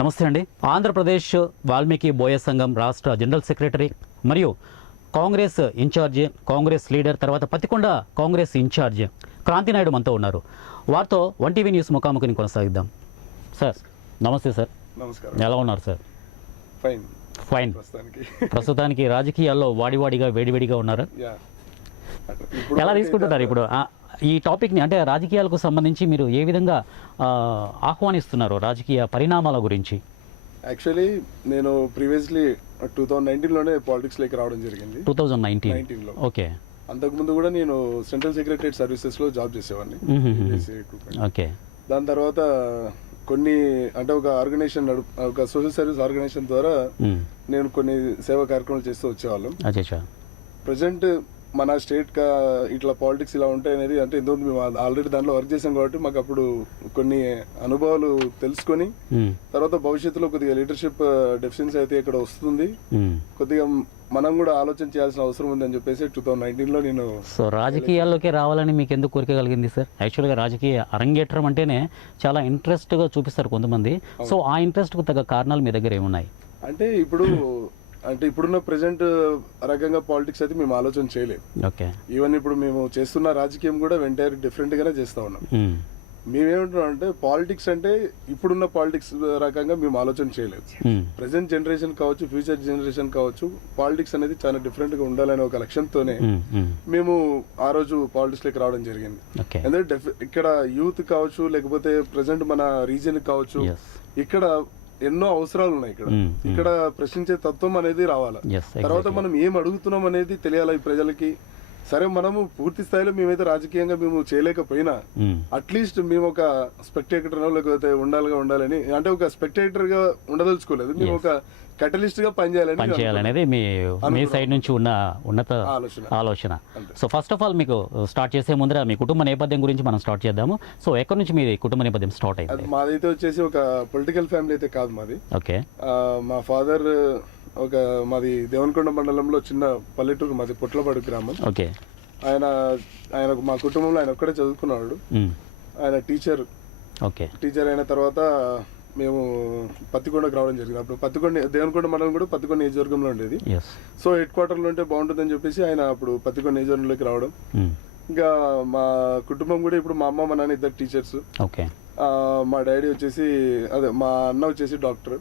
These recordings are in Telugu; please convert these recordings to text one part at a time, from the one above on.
నమస్తే అండి. ఆంధ్రప్రదేశ్ వాల్మీకి బోయ సంఘం రాష్ట్ర జనరల్ సెక్రటరీ మరియు కాంగ్రెస్ ఇన్ఛార్జ్, కాంగ్రెస్ లీడర్, తర్వాత పత్తికొండ కాంగ్రెస్ ఇన్ఛార్జ్ క్రాంతినాయుడు మనతో ఉన్నారు. వారితో వన్ టీవీ న్యూస్ ముఖాముఖిని కొనసాగిద్దాం. సార్ నమస్తే సార్. నమస్కారం. ఎలా ఉన్నారు సార్? ఫైన్. ఫైన్. ప్రస్తుతానికి రాజకీయాల్లో వాడివాడిగా వేడివేడిగా ఉన్నారు. ఎలా తీసుకుంటున్నారు ఇప్పుడు ఈ టాపిక్ని? అంటే రాజకీయాలకు సంబంధించి మీరు ఏ విధంగా ఆహ్వానిస్తున్నారు రాజకీయ పరిణామాల గురించి? యాక్చువల్లీ నేను ప్రీవియస్లీ 2019లోనే పాలిటిక్స్లోకి రావడం జరిగింది. 2019లో. ఓకే. అంతకుముందు కూడా నేను సెంట్రల్ సెక్రటరియట్ సర్వీసెస్లో జాబ్ చేసేవాడిని. ఓకే. దాని తర్వాత కొన్ని అంటే ఒక ఆర్గనైజేషన్ ఒక సోషల్ సర్వీస్ ఆర్గనైజేషన్ ద్వారా నేను కొన్ని సేవా కార్యక్రమాలు చేస్తూ వచ్చేవాళ్ళం. ప్రజెంట్ మన స్టేట్ ఇట్లా పాలిటిక్స్ ఇలా ఉంటాయి అనేది అంటే ఎందుకు మేము ఆల్రెడీ దాంట్లో వర్క్ చేసాం కాబట్టి మాకు అప్పుడు కొన్ని అనుభవాలు తెలుసుకొని తర్వాత భవిష్యత్తులో కొద్దిగా లీడర్షిప్ డెఫిషియన్సీ అయితే ఇక్కడ వస్తుంది, కొద్దిగా మనం కూడా ఆలోచన చేయాల్సిన అవసరం ఉంది అని చెప్పేసి 2019లో నేను రాజకీయాల్లోకి రావాలని మీకు ఎందుకు కోరిక కలిగింది సార్? యాక్చువల్గా రాజకీయ అరంగేట్రం అంటేనే చాలా ఇంట్రెస్ట్గా చూపిస్తారు కొంతమంది. సో ఆ ఇంట్రెస్ట్కు తగ్గ కారణాలు మీ దగ్గర ఏమున్నాయి? అంటే ఇప్పుడున్న ప్రెసెంట్ రకంగా పాలిటిక్స్ అయితే మేము ఆలోచన చేయలేదు. ఓకే. ఈవెన్ ఇప్పుడు మేము చేస్తున్న రాజకీయం కూడా ఎంటైర్ డిఫరెంట్ గానే చేస్తా ఉన్నాం. మేమేమంటున్నాం అంటే పాలిటిక్స్ అంటే ఇప్పుడున్న పాలిటిక్స్ రకంగా మేము ఆలోచన చేయలేదు. ప్రెసెంట్ జనరేషన్ కావచ్చు, ఫ్యూచర్ జనరేషన్ కావచ్చు, పాలిటిక్స్ అనేది చాలా డిఫరెంట్ గా ఉండాలనే ఒక లక్ష్యంతోనే మేము ఆ రోజు పాలిటిక్స్ లోకి రావడం జరిగింది. ఎందుకంటే ఇక్కడ యూత్ కావచ్చు, లేకపోతే ప్రెసెంట్ మన రీజియన్ కావచ్చు, ఇక్కడ ఎన్నో అవసరాలు ఉన్నాయి. ఇక్కడ ప్రశ్నించే తత్వం అనేది రావాలా, తర్వాత మనం ఏం అడుగుతున్నాం అనేది తెలియాలి ఈ ప్రజలకి. సరే మనము పూర్తి స్థాయిలో మేమైతే రాజకీయంగా మేము చేయలేకపోయినా అట్లీస్ట్ మేము ఒక స్పెక్టేటర్ లేకపోతే ఉండాలని అంటే ఒక స్పెక్టేటర్ గా ఉండదలుచుకోలేదు, మేము ఒక కటలిస్ట్ గా పనిచేయాలనేది మీ సైడ్ నుంచి ఉన్న ఉన్నత ఆలోచన. సో ఫస్ట్ ఆఫ్ ఆల్ మీకు స్టార్ట్ చేసే ముందర మీ కుటుంబ నేపథ్యం గురించి మనం స్టార్ట్ చేద్దాము. సో ఎక్కడి నుంచి మీ కుటుంబ నేపథ్యం స్టార్ట్ అయింది? మాదైతే వచ్చేసి ఒక పొలిటికల్ ఫ్యామిలీ అయితే కాదు మాది. ఓకే. మా ఫాదర్ మాది దేవనకొండ మండలంలో చిన్న పల్లెటూరు, మాది పొట్లపాడు గ్రామం. ఓకే. ఆయన మా కుటుంబంలో ఆయన ఒక్కడే చదువుకున్నాడు. ఆయన టీచర్. ఓకే. టీచర్ అయిన తర్వాత మేము పత్తికొండకు రావడం జరిగింది. అప్పుడు దేవనకొండ మండలం కూడా పత్తికొండ నియోజకవర్గంలో ఉండేది. సో హెడ్ క్వార్టర్లో ఉంటే బాగుంటుందని చెప్పేసి ఆయన అప్పుడు పత్తికొండ నియోజకవర్గంలోకి రావడం. ఇంకా మా కుటుంబం కూడా ఇప్పుడు మా అమ్మ మా నాన్న ఇద్దరు టీచర్స్. ఓకే. మా డాడీ వచ్చేసి మా అన్న వచ్చేసి డాక్టర్.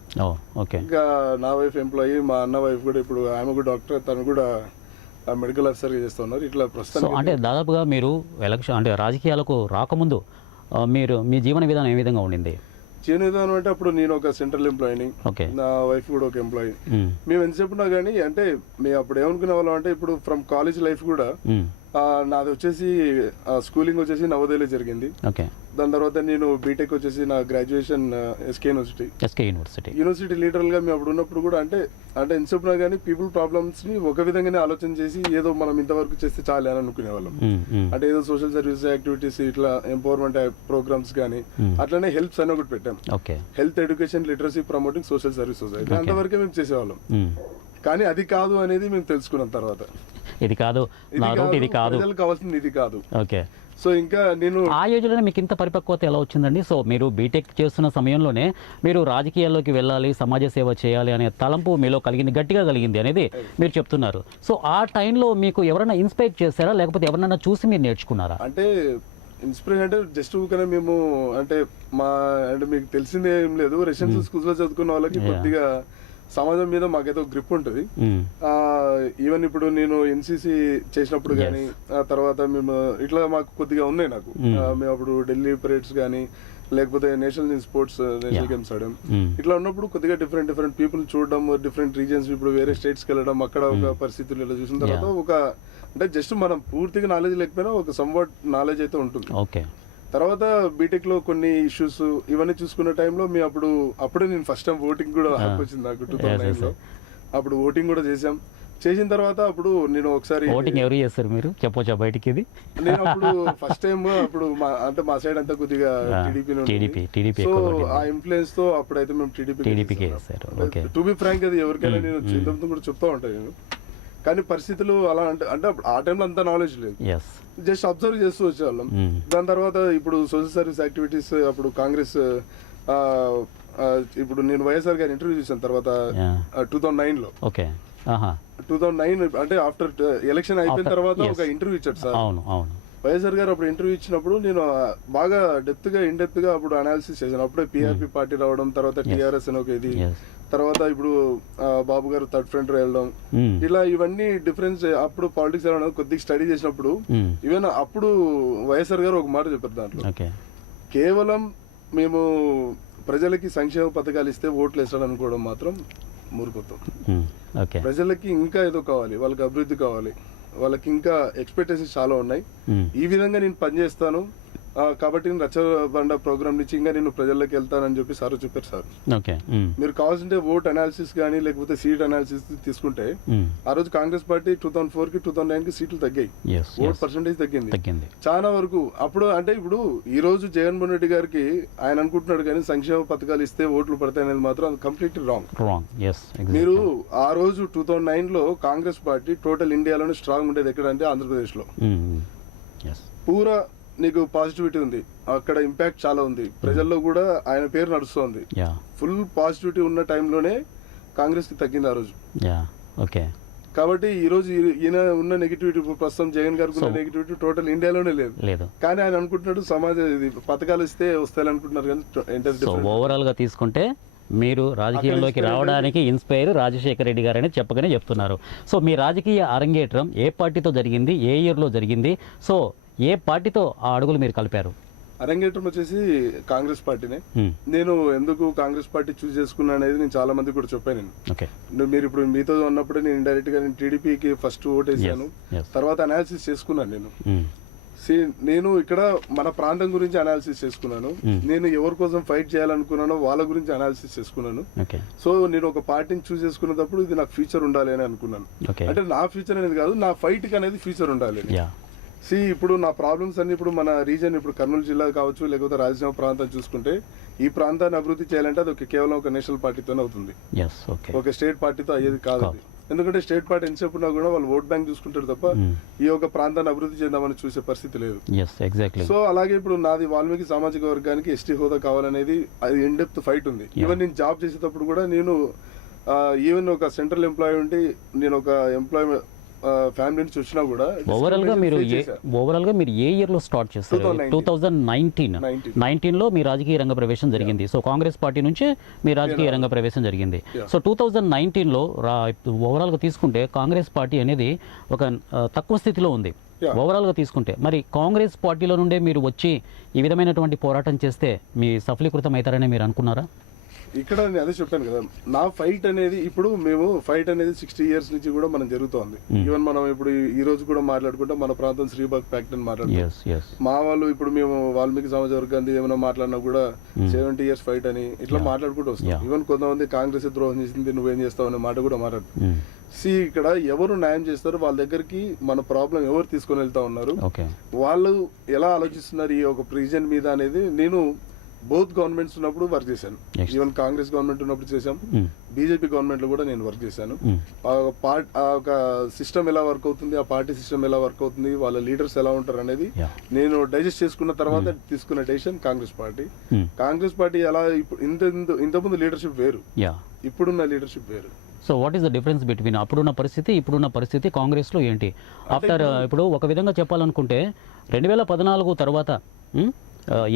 ఇంకా నా వైఫ్ ఎంప్లాయీ, మా అన్న వైఫ్ కూడా ఇప్పుడు ఆమె కూడా డాక్టర్, తను కూడా మెడికల్ ఆఫీసర్ గా చేస్తున్నారు. ఇట్లా ప్రస్తుతం అంటే దాదాపుగా మీరు ఎలక్షన్ అంటే రాజకీయాలకు రాకముందు మీరు మీ జీవన విధానం ఏ విధంగా ఉండింది? జీవన విధానం అంటే అప్పుడు నేను ఒక సెంట్రల్ ఎంప్లాయీని, నా వైఫ్ కూడా ఒక ఎంప్లాయీ. మేము ఎంతసేపు ఉన్నా కానీ అంటే మేము అప్పుడు ఏమనుకునే వాళ్ళం అంటే ఇప్పుడు ఫ్రమ్ కాలేజ్ లైఫ్ కూడా నాది వచ్చేసి స్కూలింగ్ వచ్చేసి నవోదయలో జరిగింది. దాని తర్వాత నేను బీటెక్ వచ్చేసి నా గ్రాడ్యుయేషన్ ఎస్కే యూనివర్సిటీ లీడర్ గా మేము అప్పుడు ఉన్నప్పుడు కూడా అంటే ఎంతసేపునా కానీ పీపుల్ ప్రాబ్లమ్స్ ని ఒక విధంగానే ఆలోచన చేసి ఏదో మనం ఇంతవరకు చేస్తే చాలు అని అనుకునే వాళ్ళం. అంటే ఏదో సోషల్ సర్వీస్ యాక్టివిటీస్, ఇట్లా ఎంపవర్మెంట్ ప్రోగ్రామ్స్ కానీ అట్లనే హెల్ప్స్ అని ఒకటి పెట్టాం. Health, education, literacy promoting social service society, అంతవరకే మేము చేసేవాళ్ళం. కానీ అది కాదు అనేది మేము తెలుసుకున్న తర్వాత ఇది కాదు కావాల్సింది, ఇది కాదు. ఓకే. సో ఇంకా నేను ఆ ఏజ్లోనే మీకు ఇంత పరిపక్వత ఎలా వచ్చిందండి? సో మీరు బీటెక్ చేస్తున్న సమయంలోనే మీరు రాజకీయాల్లోకి వెళ్ళాలి, సమాజ సేవ చేయాలి అనే తలంపు మీలో గట్టిగా కలిగింది అనేది మీరు చెప్తున్నారు. సో ఆ టైంలో మీకు ఎవరైనా ఇన్స్పైర్ చేశారా, లేకపోతే ఎవరైనా చూసి మీరు నేర్చుకున్నారా? అంటే ఇన్స్పిరేషన్ అంటే జస్ట్ ఊకనే మేము అంటే మీకు తెలిసిందే ఏం లేదు, రెసిడెన్షియల్ స్కూల్స్ లో చదువుకున్న వాళ్ళకి కొద్దిగా సమాజం మీద మాకైతే గ్రిప్ ఉంటుంది. ఈవెన్ ఇప్పుడు నేను ఎన్సీసీ చేసినప్పుడు కానీ ఆ తర్వాత మేము ఇట్లా మాకు కొద్దిగా ఉన్నాయి. నాకు మేము అప్పుడు ఢిల్లీ పరేడ్స్ కానీ లేకపోతే నేషనల్ స్పోర్ట్స్ నేషనల్ గేమ్స్ ఆడడం, ఇట్లా ఉన్నప్పుడు కొద్దిగా డిఫరెంట్ పీపుల్ చూడడం, డిఫరెంట్ రీజియన్స్, ఇప్పుడు వేరే స్టేట్స్కి వెళ్ళడం, అక్కడ ఒక పరిస్థితులు ఇలా చూసిన తర్వాత ఒక అంటే జస్ట్ మనం పూర్తిగా నాలెడ్జ్ లేకపోయినా ఒక సంవాట్ నాలెడ్జ్ అయితే ఉంటుంది. తర్వాత బీటెక్ లో కొన్ని ఇష్యూస్ ఇవన్నీ చూసుకున్న టైంలో మేము అప్పుడే నేను ఫస్ట్ టైం ఓటింగ్ కూడా వచ్చింది నాకు 2009లో. అప్పుడు ఓటింగ్ కూడా చేసిన తర్వాత అప్పుడు నేను ఒకసారి ఎవరు చేస్తారు మీరు చెప్పొచ్చా బయటికి? ఇది నేను అప్పుడు ఫస్ట్ టైం అప్పుడు మా సైడ్ అంతా కొద్దిగా టీడీపీ, సో ఆ ఇన్ఫ్లుయెన్స్ తో అప్పుడైతే మేము టీడీపీకి. టు బి ఫ్రాంక్ అది ఎవరికైనా నేను ఇంతకుముందు కూడా చెప్తా ఉంటాను నేను, కానీ పరిస్థితులు అలా అంటే ఆ టైంలో అంత నాలెడ్జ్ లేదు, జస్ట్ అబ్జర్వ్ చేస్తూ వచ్చేవాళ్ళం. దాని తర్వాత ఇప్పుడు సోషల్ సర్వీస్ యాక్టివిటీస్ అప్పుడు కాంగ్రెస్ ఇప్పుడు నేను వైఎస్ఆర్ గారి ఇంటర్వ్యూ చూసాను తర్వాత 2009లో. ఓకే. 2009 అంటే ఆఫ్టర్ ఎలక్షన్ అయిపోయిన తర్వాత ఒక ఇంటర్వ్యూ ఇచ్చాడు సార్. అవును అవును. వైఎస్ఆర్ గారు అప్పుడు ఇంటర్వ్యూ ఇచ్చినప్పుడు నేను బాగా ఇన్ డెప్త్ గా అప్పుడు అనాలిసిస్ చేశాను. అప్పుడే పిఆర్పి పార్టీ రావడం, తర్వాత టిఆర్ఎస్ అని ఒక ఇది, తర్వాత ఇప్పుడు బాబు గారు థర్డ్ ఫ్రంట్ వెళ్ళడం, ఇలా ఇవన్నీ డిఫరెన్స్. అప్పుడు పాలిటిక్స్ ఎలా కొద్దిగా స్టడీ చేసినప్పుడు ఈవెన్ అప్పుడు వైఎస్ఆర్ గారు ఒక మాట చెప్పారు దాంట్లో, కేవలం మేము ప్రజలకి సంక్షేమ పథకాలు ఇస్తే ఓట్లు వేస్తాడు అనుకోవడం మాత్రం మూర్ఖత్వం. ప్రజలకి ఇంకా ఏదో కావాలి, వాళ్ళకి అభివృద్ధి కావాలి, వాళ్ళకి ఇంకా ఎక్స్పెక్టేషన్స్ చాలా ఉన్నాయి. ఈ విధంగా నేను పనిచేస్తాను కాబట్టి నేను రచ్చబండ ప్రోగ్రామ్ నుంచి ఇంకా నేను ప్రజల్లోకి వెళ్తానని చెప్పి సార్ చెప్పారు సార్. మీరు కావాల్సింటే ఓట్ అనాలిసిస్ కానీ లేకపోతే సీట్ అనాలిసిస్ తీసుకుంటే ఆ రోజు కాంగ్రెస్ పార్టీ 2004 కి 2009 కి సీట్లు తగ్గాయి, ఓట్ పర్సెంటేజ్ తగ్గింది చాలా వరకు. అప్పుడు అంటే ఇప్పుడు ఈ రోజు జగన్మోహన్ రెడ్డి గారికి ఆయన అనుకుంటున్నాడు కానీ సంక్షేమ పథకాలు ఇస్తే ఓట్లు పడతాయి అనేది మాత్రం కంప్లీట్లీ రాంగ్. మీరు ఆ రోజు 2009 లో కాంగ్రెస్ పార్టీ టోటల్ ఇండియాలోనే స్ట్రాంగ్ ఉండేది ఎక్కడ అంటే ఆంధ్రప్రదేశ్ లో. పూరా నీకు పాజిటివిటీ ఉంది అక్కడ, ఇంపాక్ట్ చాలా ఉంది ప్రజల్లో కూడా, ఆయన పేరు నడుస్తోంది. ఫుల్ పాజిటివిటీ ఉన్న టైంలోనే కాంగ్రెస్ కి తగ్గింది ఆ రోజు. కాబట్టి ఈ రోజు ఈయన ఉన్న నెగిటివిటీ, ప్రస్తుతం జగన్ గారికి ఉన్న నెగిటివిటీ టోటల్ ఇండియాలోనే లేదు. కానీ ఆయన అనుకుంటున్నాడు సమాజ పథకాలు ఇస్తే వస్తాయి అనుకుంటున్నారు. కానీ ఓవరాల్ గా తీసుకుంటే మీరు రాజకీయంలోకి రావడానికి ఇన్స్పైర్ రాజశేఖర రెడ్డి గారని చెప్పగానే చెప్తున్నారు. సో మీ రాజకీయ అరంగేట్రం ఏ పార్టీతో జరిగింది, ఏ ఇయర్లో జరిగింది, సో ఏ పార్టీతో ఆ అడుగులు మీరు కలిపారు? అరంగేట్రం వచ్చేసి కాంగ్రెస్ పార్టీనే. నేను ఎందుకు కాంగ్రెస్ పార్టీ చూస్ చేసుకున్నా అనేది నేను చాలా మంది కూడా చెప్పాను. నేను మీరు ఇప్పుడు మీతో ఉన్నప్పుడే నేను ఇండైరెక్ట్ గా నేను టీడీపీకి ఫస్ట్ ఓట్ వేసాను, తర్వాత అనాలిసిస్ చేసుకున్నాను. నేను ఇక్కడ మన ప్రాంతం గురించి అనాలిసిస్ చేసుకున్నాను, నేను ఎవరి కోసం ఫైట్ చేయాలనుకున్నానో వాళ్ళ గురించి అనాలిసిస్ చేసుకున్నాను. సో నేను ఒక పార్టీని చూస్ చేసుకున్నప్పుడు ఇది నాకు ఫ్యూచర్ ఉండాలి అని అనుకున్నాను. అంటే నా ఫ్యూచర్ అనేది కాదు, నా ఫైట్ కి అనేది ఫ్యూచర్ ఉండాలి. ఇప్పుడు నా ప్రాబ్లమ్స్ అన్ని ఇప్పుడు మన రీజన్, ఇప్పుడు కర్నూలు జిల్లా కావచ్చు లేకపోతే రాయలసీమ ప్రాంతం చూసుకుంటే, ఈ ప్రాంతాన్ని అభివృద్ధి చేయాలంటే అది కేవలం ఒక నేషనల్ పార్టీతోనే అవుతుంది, ఒక స్టేట్ పార్టీతో అయ్యేది కాదు. ఎందుకంటే స్టేట్ పార్టీ ఎంతసేపు ఉన్నా కూడా వాళ్ళు ఓట్ బ్యాంక్ చూసుకుంటారు తప్ప ఈ యొక్క ప్రాంతాన్ని అభివృద్ధి చేద్దామని చూసే పరిస్థితి లేదు. సో అలాగే ఇప్పుడు నాది వాల్మీకి సామాజిక వర్గానికి ఎస్టీ హోదా కావాలనేది అది ఇన్ డెప్త్ ఫైట్ ఉంది. ఈవెన్ నేను జాబ్ చేసేటప్పుడు కూడా నేను ఈవెన్ ఒక సెంట్రల్ ఎంప్లాయీ ఉండి నేను ఒక ఎంప్లాయ్ ఫ్యామిలీ నుంచి వచ్చినా కూడా ఓవరాల్ గా మీరు ఏ ఇయర్ లో స్టార్ట్ చేస్తారు? 2019 లో మీ రాజకీయ రంగ ప్రవేశం జరిగింది. సో కాంగ్రెస్ పార్టీ నుంచి మీ రాజకీయ రంగ ప్రవేశం జరిగింది. సో 2019 లో ఓవరాల్ గా తీసుకుంటే కాంగ్రెస్ పార్టీ అనేది ఒక తక్కువ స్థితిలో ఉంది ఓవరాల్ గా తీసుకుంటే. మరి కాంగ్రెస్ పార్టీలో నుండే మీరు వచ్చి ఈ విధమైనటువంటి పోరాటం చేస్తే మీ సఫలీకృతం అవుతారని మీరు అనుకున్నారా? ఇక్కడ నేను అదే చెప్పాను కదా, నా ఫైట్ అనేది ఇప్పుడు మేము ఫైట్ అనేది 60 years నుంచి కూడా మనం జరుగుతోంది. ఈవెన్ మనం ఇప్పుడు ఈ రోజు కూడా మాట్లాడుకుంటాం, మన ప్రాంతం శ్రీబాగ్ ఫ్యాక్ట్ అని మాట్లాడుతాం. మా వాళ్ళు ఇప్పుడు మేము వాల్మీకి సమాజ వర్గాన్ని ఏమైనా మాట్లాడినా కూడా 70 years ఫైట్ అని ఇట్లా మాట్లాడుకుంటూ వస్తాం. ఈవెన్ కొంతమంది కాంగ్రెస్ ద్రోహం చేసింది నువ్వేం చేస్తావు అనే మాట కూడా మాట్లాడుతాం. ఇక్కడ ఎవరు న్యాయం చేస్తారు, వాళ్ళ దగ్గరికి మన ప్రాబ్లం ఎవరు తీసుకొని వెళ్తా ఉన్నారు, వాళ్ళు ఎలా ఆలోచిస్తున్నారు ఈ ఒక రీజన్ మీద అనేది నేను బోత్ గవర్నమెంట్స్ ఉన్నప్పుడు వర్క్ చేశాను. ఈవెన్ కాంగ్రెస్ గవర్నమెంట్ ఉన్నప్పుడు చేశాం, బీజేపీ గవర్నమెంట్ లో కూడా నేను వర్క్ చేశాను. ఒక సిస్టమ్ ఎలా వర్క్ అవుతుంది, ఆ పార్టీ సిస్టమ్ ఎలా వర్క్ అవుతుంది, వాళ్ళ లీడర్స్ ఎలా ఉంటారు అనేది నేను డైజెస్ట్ చేసుకున్న తర్వాత తీసుకున్న decision Congress party. Congress party ఎలా ఇంతకుముందు లీడర్షిప్ వేరు, ఇప్పుడున్న లీడర్షిప్ వేరు. So what is the difference between అప్పుడున్న పరిస్థితి ఇప్పుడున్న పరిస్థితి కాంగ్రెస్లో ఏంటి? ఆఫ్టర్ ఇప్పుడు ఒక విధంగా చెప్పాలనుకుంటే 2014 తర్వాత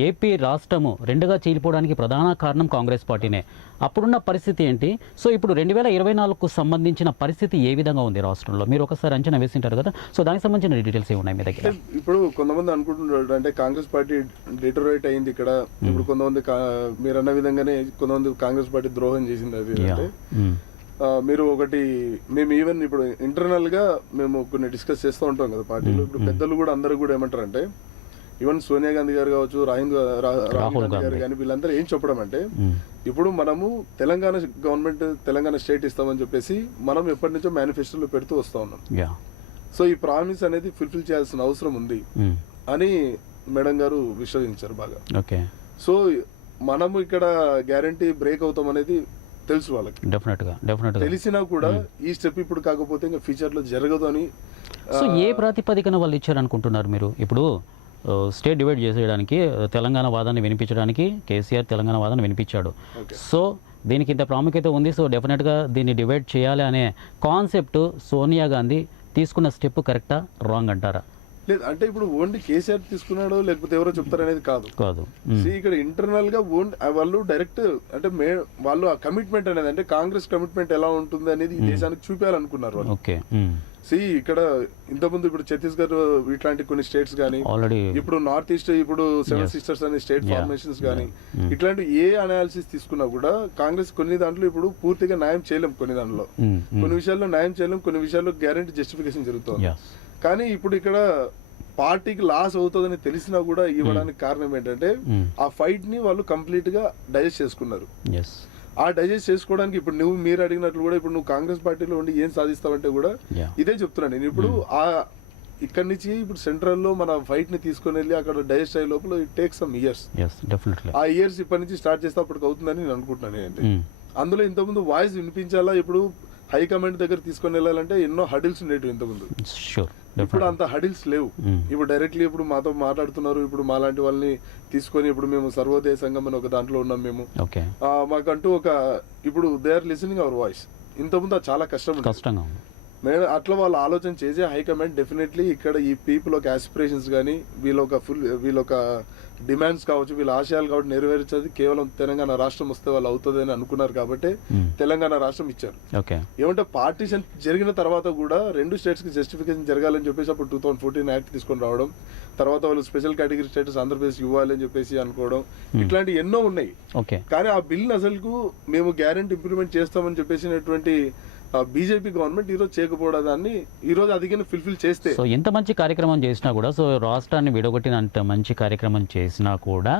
ఏపీ రాష్ట్రము రెండుగా చీలిపోవడానికి ప్రధాన కారణం కాంగ్రెస్ పార్టీనే. అప్పుడున్న పరిస్థితి ఏంటి? సో ఇప్పుడు 2024కు సంబంధించిన పరిస్థితి ఏ విధంగా ఉంది రాష్ట్రంలో? మీరు ఒకసారి అంచనా వేసింటారు కదా, సో దానికి సంబంధించిన డీటెయిల్స్ ఏమున్నాయి మీ దగ్గర? ఇప్పుడు కొంతమంది అనుకుంటున్నారు అంటే కాంగ్రెస్ పార్టీ డిటరేట్ అయింది ఇక్కడ. ఇప్పుడు కొంతమంది మీరు అన్న విధంగానే కొంతమంది కాంగ్రెస్ పార్టీ ద్రోహం చేసింది. అది అంటే మీరు ఒకటి మేము ఈవెన్ ఇప్పుడు ఇంటర్నల్ గా మేము కొన్ని డిస్కస్ చేస్తూ ఉంటాం కదా పార్టీలో. ఇప్పుడు పెద్దలు కూడా అందరూ కూడా ఏమంటారంటే, ఈవెన్ సోనియా గాంధీ గారు కావచ్చు, రాహుల్ గాంధీ గారు కానీ వీళ్ళందరూ ఏం చెప్పడం అంటే, ఇప్పుడు మనము తెలంగాణ గవర్నమెంట్ తెలంగాణ స్టేట్ ఇస్తామని చెప్పేసి మనం ఎప్పటి నుంచో మేనిఫెస్టోలో పెడుతూ వస్తా ఉన్నాం. సో ఈ ప్రామిస్ అనేది ఫుల్ఫిల్ చేయాల్సిన అవసరం ఉంది అని మేడం గారు విశ్వసించారు బాగా. సో మనము ఇక్కడ గ్యారంటీ బ్రేక్ అవుతాం అనేది తెలుసు వాళ్ళకి, డెఫినెట్గా తెలిసినా కూడా ఈ స్టెప్ ఇప్పుడు కాకపోతే ఇంకా ఫ్యూచర్ లో జరగదు అని. సో ఏ ప్రాతిపదికన వాళ్ళు ఇచ్చారనుకుంటున్నారు మీరు? ఇప్పుడు స్టేట్ డివైడ్ చేసేయడానికి తెలంగాణ వాదాన్ని వినిపించడానికి కేసీఆర్ తెలంగాణ వాదాన్ని వినిపించాడు. సో దీనికి ఇంత ప్రాముఖ్యత ఉంది. సో డెఫినెట్గా దీన్ని డివైడ్ చేయాలి అనే కాన్సెప్ట్ సోనియా గాంధీ తీసుకున్న స్టెప్ కరెక్టా రాంగ్ అంటారా? లేదు అంటే ఇప్పుడు ఓన్లీ కేసీఆర్ తీసుకున్నాడో లేకపోతే ఎవరో చెప్తారనేది కాదు. ఇక్కడ ఇంటర్నల్ గా వాళ్ళు డైరెక్ట్ అంటే వాళ్ళు ఆ కమిట్మెంట్ అనేది అంటే కాంగ్రెస్ కమిట్మెంట్ ఎలా ఉంటుంది అనేది ఈ దేశానికి చూపించాలనుకున్నారు వాళ్ళు. ఇక్కడ ఇంతకుముందు ఇప్పుడు ఛత్తీస్గఢ్ ఇట్లాంటి కొన్ని స్టేట్స్ కానీ ఇప్పుడు నార్త్ ఈస్ట్ ఇప్పుడు 7 సిస్టర్స్ అనే స్టేట్ ఫార్మేషన్స్ కానీ ఇట్లాంటి ఏ అనాలిసిస్ తీసుకున్నా కూడా కాంగ్రెస్ కొన్ని దాంట్లో ఇప్పుడు పూర్తిగా న్యాయం చేయలేం, కొన్ని విషయాల్లో న్యాయం చేయలేం, కొన్ని విషయాల్లో గ్యారెంటీ జస్టిఫికేషన్ జరుగుతుంది. కానీ ఇప్పుడు ఇక్కడ పార్టీకి లాస్ అవుతుందని తెలిసినా కూడా ఇవ్వడానికి కారణం ఏంటంటే ఆ ఫైట్ ని వాళ్ళు కంప్లీట్ గా డైజెస్ట్ చేసుకున్నారు. ఆ డైజెస్ట్ చేసుకోవడానికి ఇప్పుడు మీరు అడిగినట్లు కూడా ఇప్పుడు నువ్వు కాంగ్రెస్ పార్టీలో ఉండి ఏం సాధిస్తావంటే కూడా ఇదే చెప్తున్నాను నేను. ఇప్పుడు ఆ ఇక్కడి నుంచి ఇప్పుడు సెంట్రల్ లో మన ఫైట్ ని తీసుకొని వెళ్ళి అక్కడ డైజెస్ట్ అయ్యే లోపల ఇట్ టేక్ సమ్ ఇయర్స్. ఆ ఇయర్స్ ఇప్పటి నుంచి స్టార్ట్ చేస్తే అప్పటికి అవుతుందని నేను అనుకుంటున్నాను. ఏంటంటే అందులో ఇంతకుముందు వాయిస్ వినిపించాలా, ఇప్పుడు హైకమాండ్ దగ్గర తీసుకొని వెళ్ళాలంటే ఎన్నో హడిల్స్ ఉండేవి ఇంతకుముందు. ఇప్పుడు అంత హడిల్స్ లేవు. ఇప్పుడు డైరెక్ట్లీ ఇప్పుడు మాతో మాట్లాడుతున్నారు. ఇప్పుడు మాలాంటి వాళ్ళని తీసుకొని ఇప్పుడు మేము సర్వోదయ సంఘం అని ఒక దాంట్లో ఉన్నాం మేము. మాకంటూ ఒక ఇప్పుడు they are listening our voice. ఇంతకుముందు అది చాలా కష్టంగా మేము అట్లా వాళ్ళు ఆలోచన చేసి హైకమాండ్ డెఫినెట్లీ ఇక్కడ ఈ పీపుల్ ఒక ఆస్పిరేషన్స్ కానీ వీళ్ళొక డిమాండ్స్ కావచ్చు, వీళ్ళ ఆశయాలు కాబట్టి నెరవేర్చేది కేవలం తెలంగాణ రాష్ట్రం వస్తే వాళ్ళు అవుతుంది అని అనుకున్నారు కాబట్టి తెలంగాణ రాష్ట్రం ఇచ్చారు. ఏమంటే పార్టీషన్ జరిగిన తర్వాత కూడా 2 స్టేట్స్ కి జస్టిఫికేషన్ జరగాలని చెప్పేసి అప్పుడు 2014 యాక్ట్ తీసుకొని రావడం, తర్వాత వాళ్ళు స్పెషల్ కేటగిరీ స్టేటస్ ఆంధ్రప్రదేశ్ ఇవ్వాలి అని చెప్పేసి అనుకోవడం, ఇట్లాంటి ఎన్నో ఉన్నాయి. కానీ ఆ బిల్ అసలుకు మేము గ్యారెంటీ ఇంప్లిమెంట్ చేస్తామని చెప్పేసినటువంటి బీజేపీ గవర్నమెంట్ ఈరోజు చేయకపోవడాన్ని ఈరోజు అదిగిన ఫుల్ఫిల్ చేస్తే సో ఎంత మంచి కార్యక్రమం చేసినా కూడా, సో రాష్ట్రాన్ని విడగొట్టినంత మంచి కార్యక్రమం చేసినా కూడా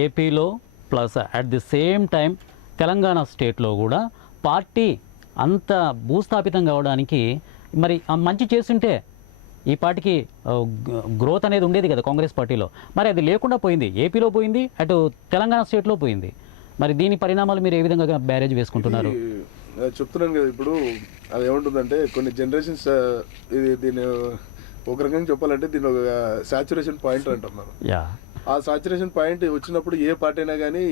ఏపీలో plus at the same time Telangana స్టేట్లో కూడా పార్టీ అంత భూస్థాపితం కావడానికి మరి మంచి చేస్తుంటే ఈ పార్టీకి గ్రోత్ అనేది ఉండేది కదా కాంగ్రెస్ పార్టీలో. మరి అది లేకుండా పోయింది, ఏపీలో పోయింది, అటు తెలంగాణ స్టేట్లో పోయింది. మరి దీని పరిణామాలు మీరు ఏ విధంగా బ్యారేజ్ వేసుకుంటున్నారు? చెప్తున్నాను కదా, ఇప్పుడు అది ఏముంటుందంటే కొన్ని జనరేషన్స్ దీన్ని ఒక రకంగా చెప్పాలంటే దీని ఒక సాచురేషన్ పాయింట్ అంటాం మనం. ఆ సాచురేషన్ పాయింట్ వచ్చినప్పుడు ఏ పార్టీ అయినా కానీ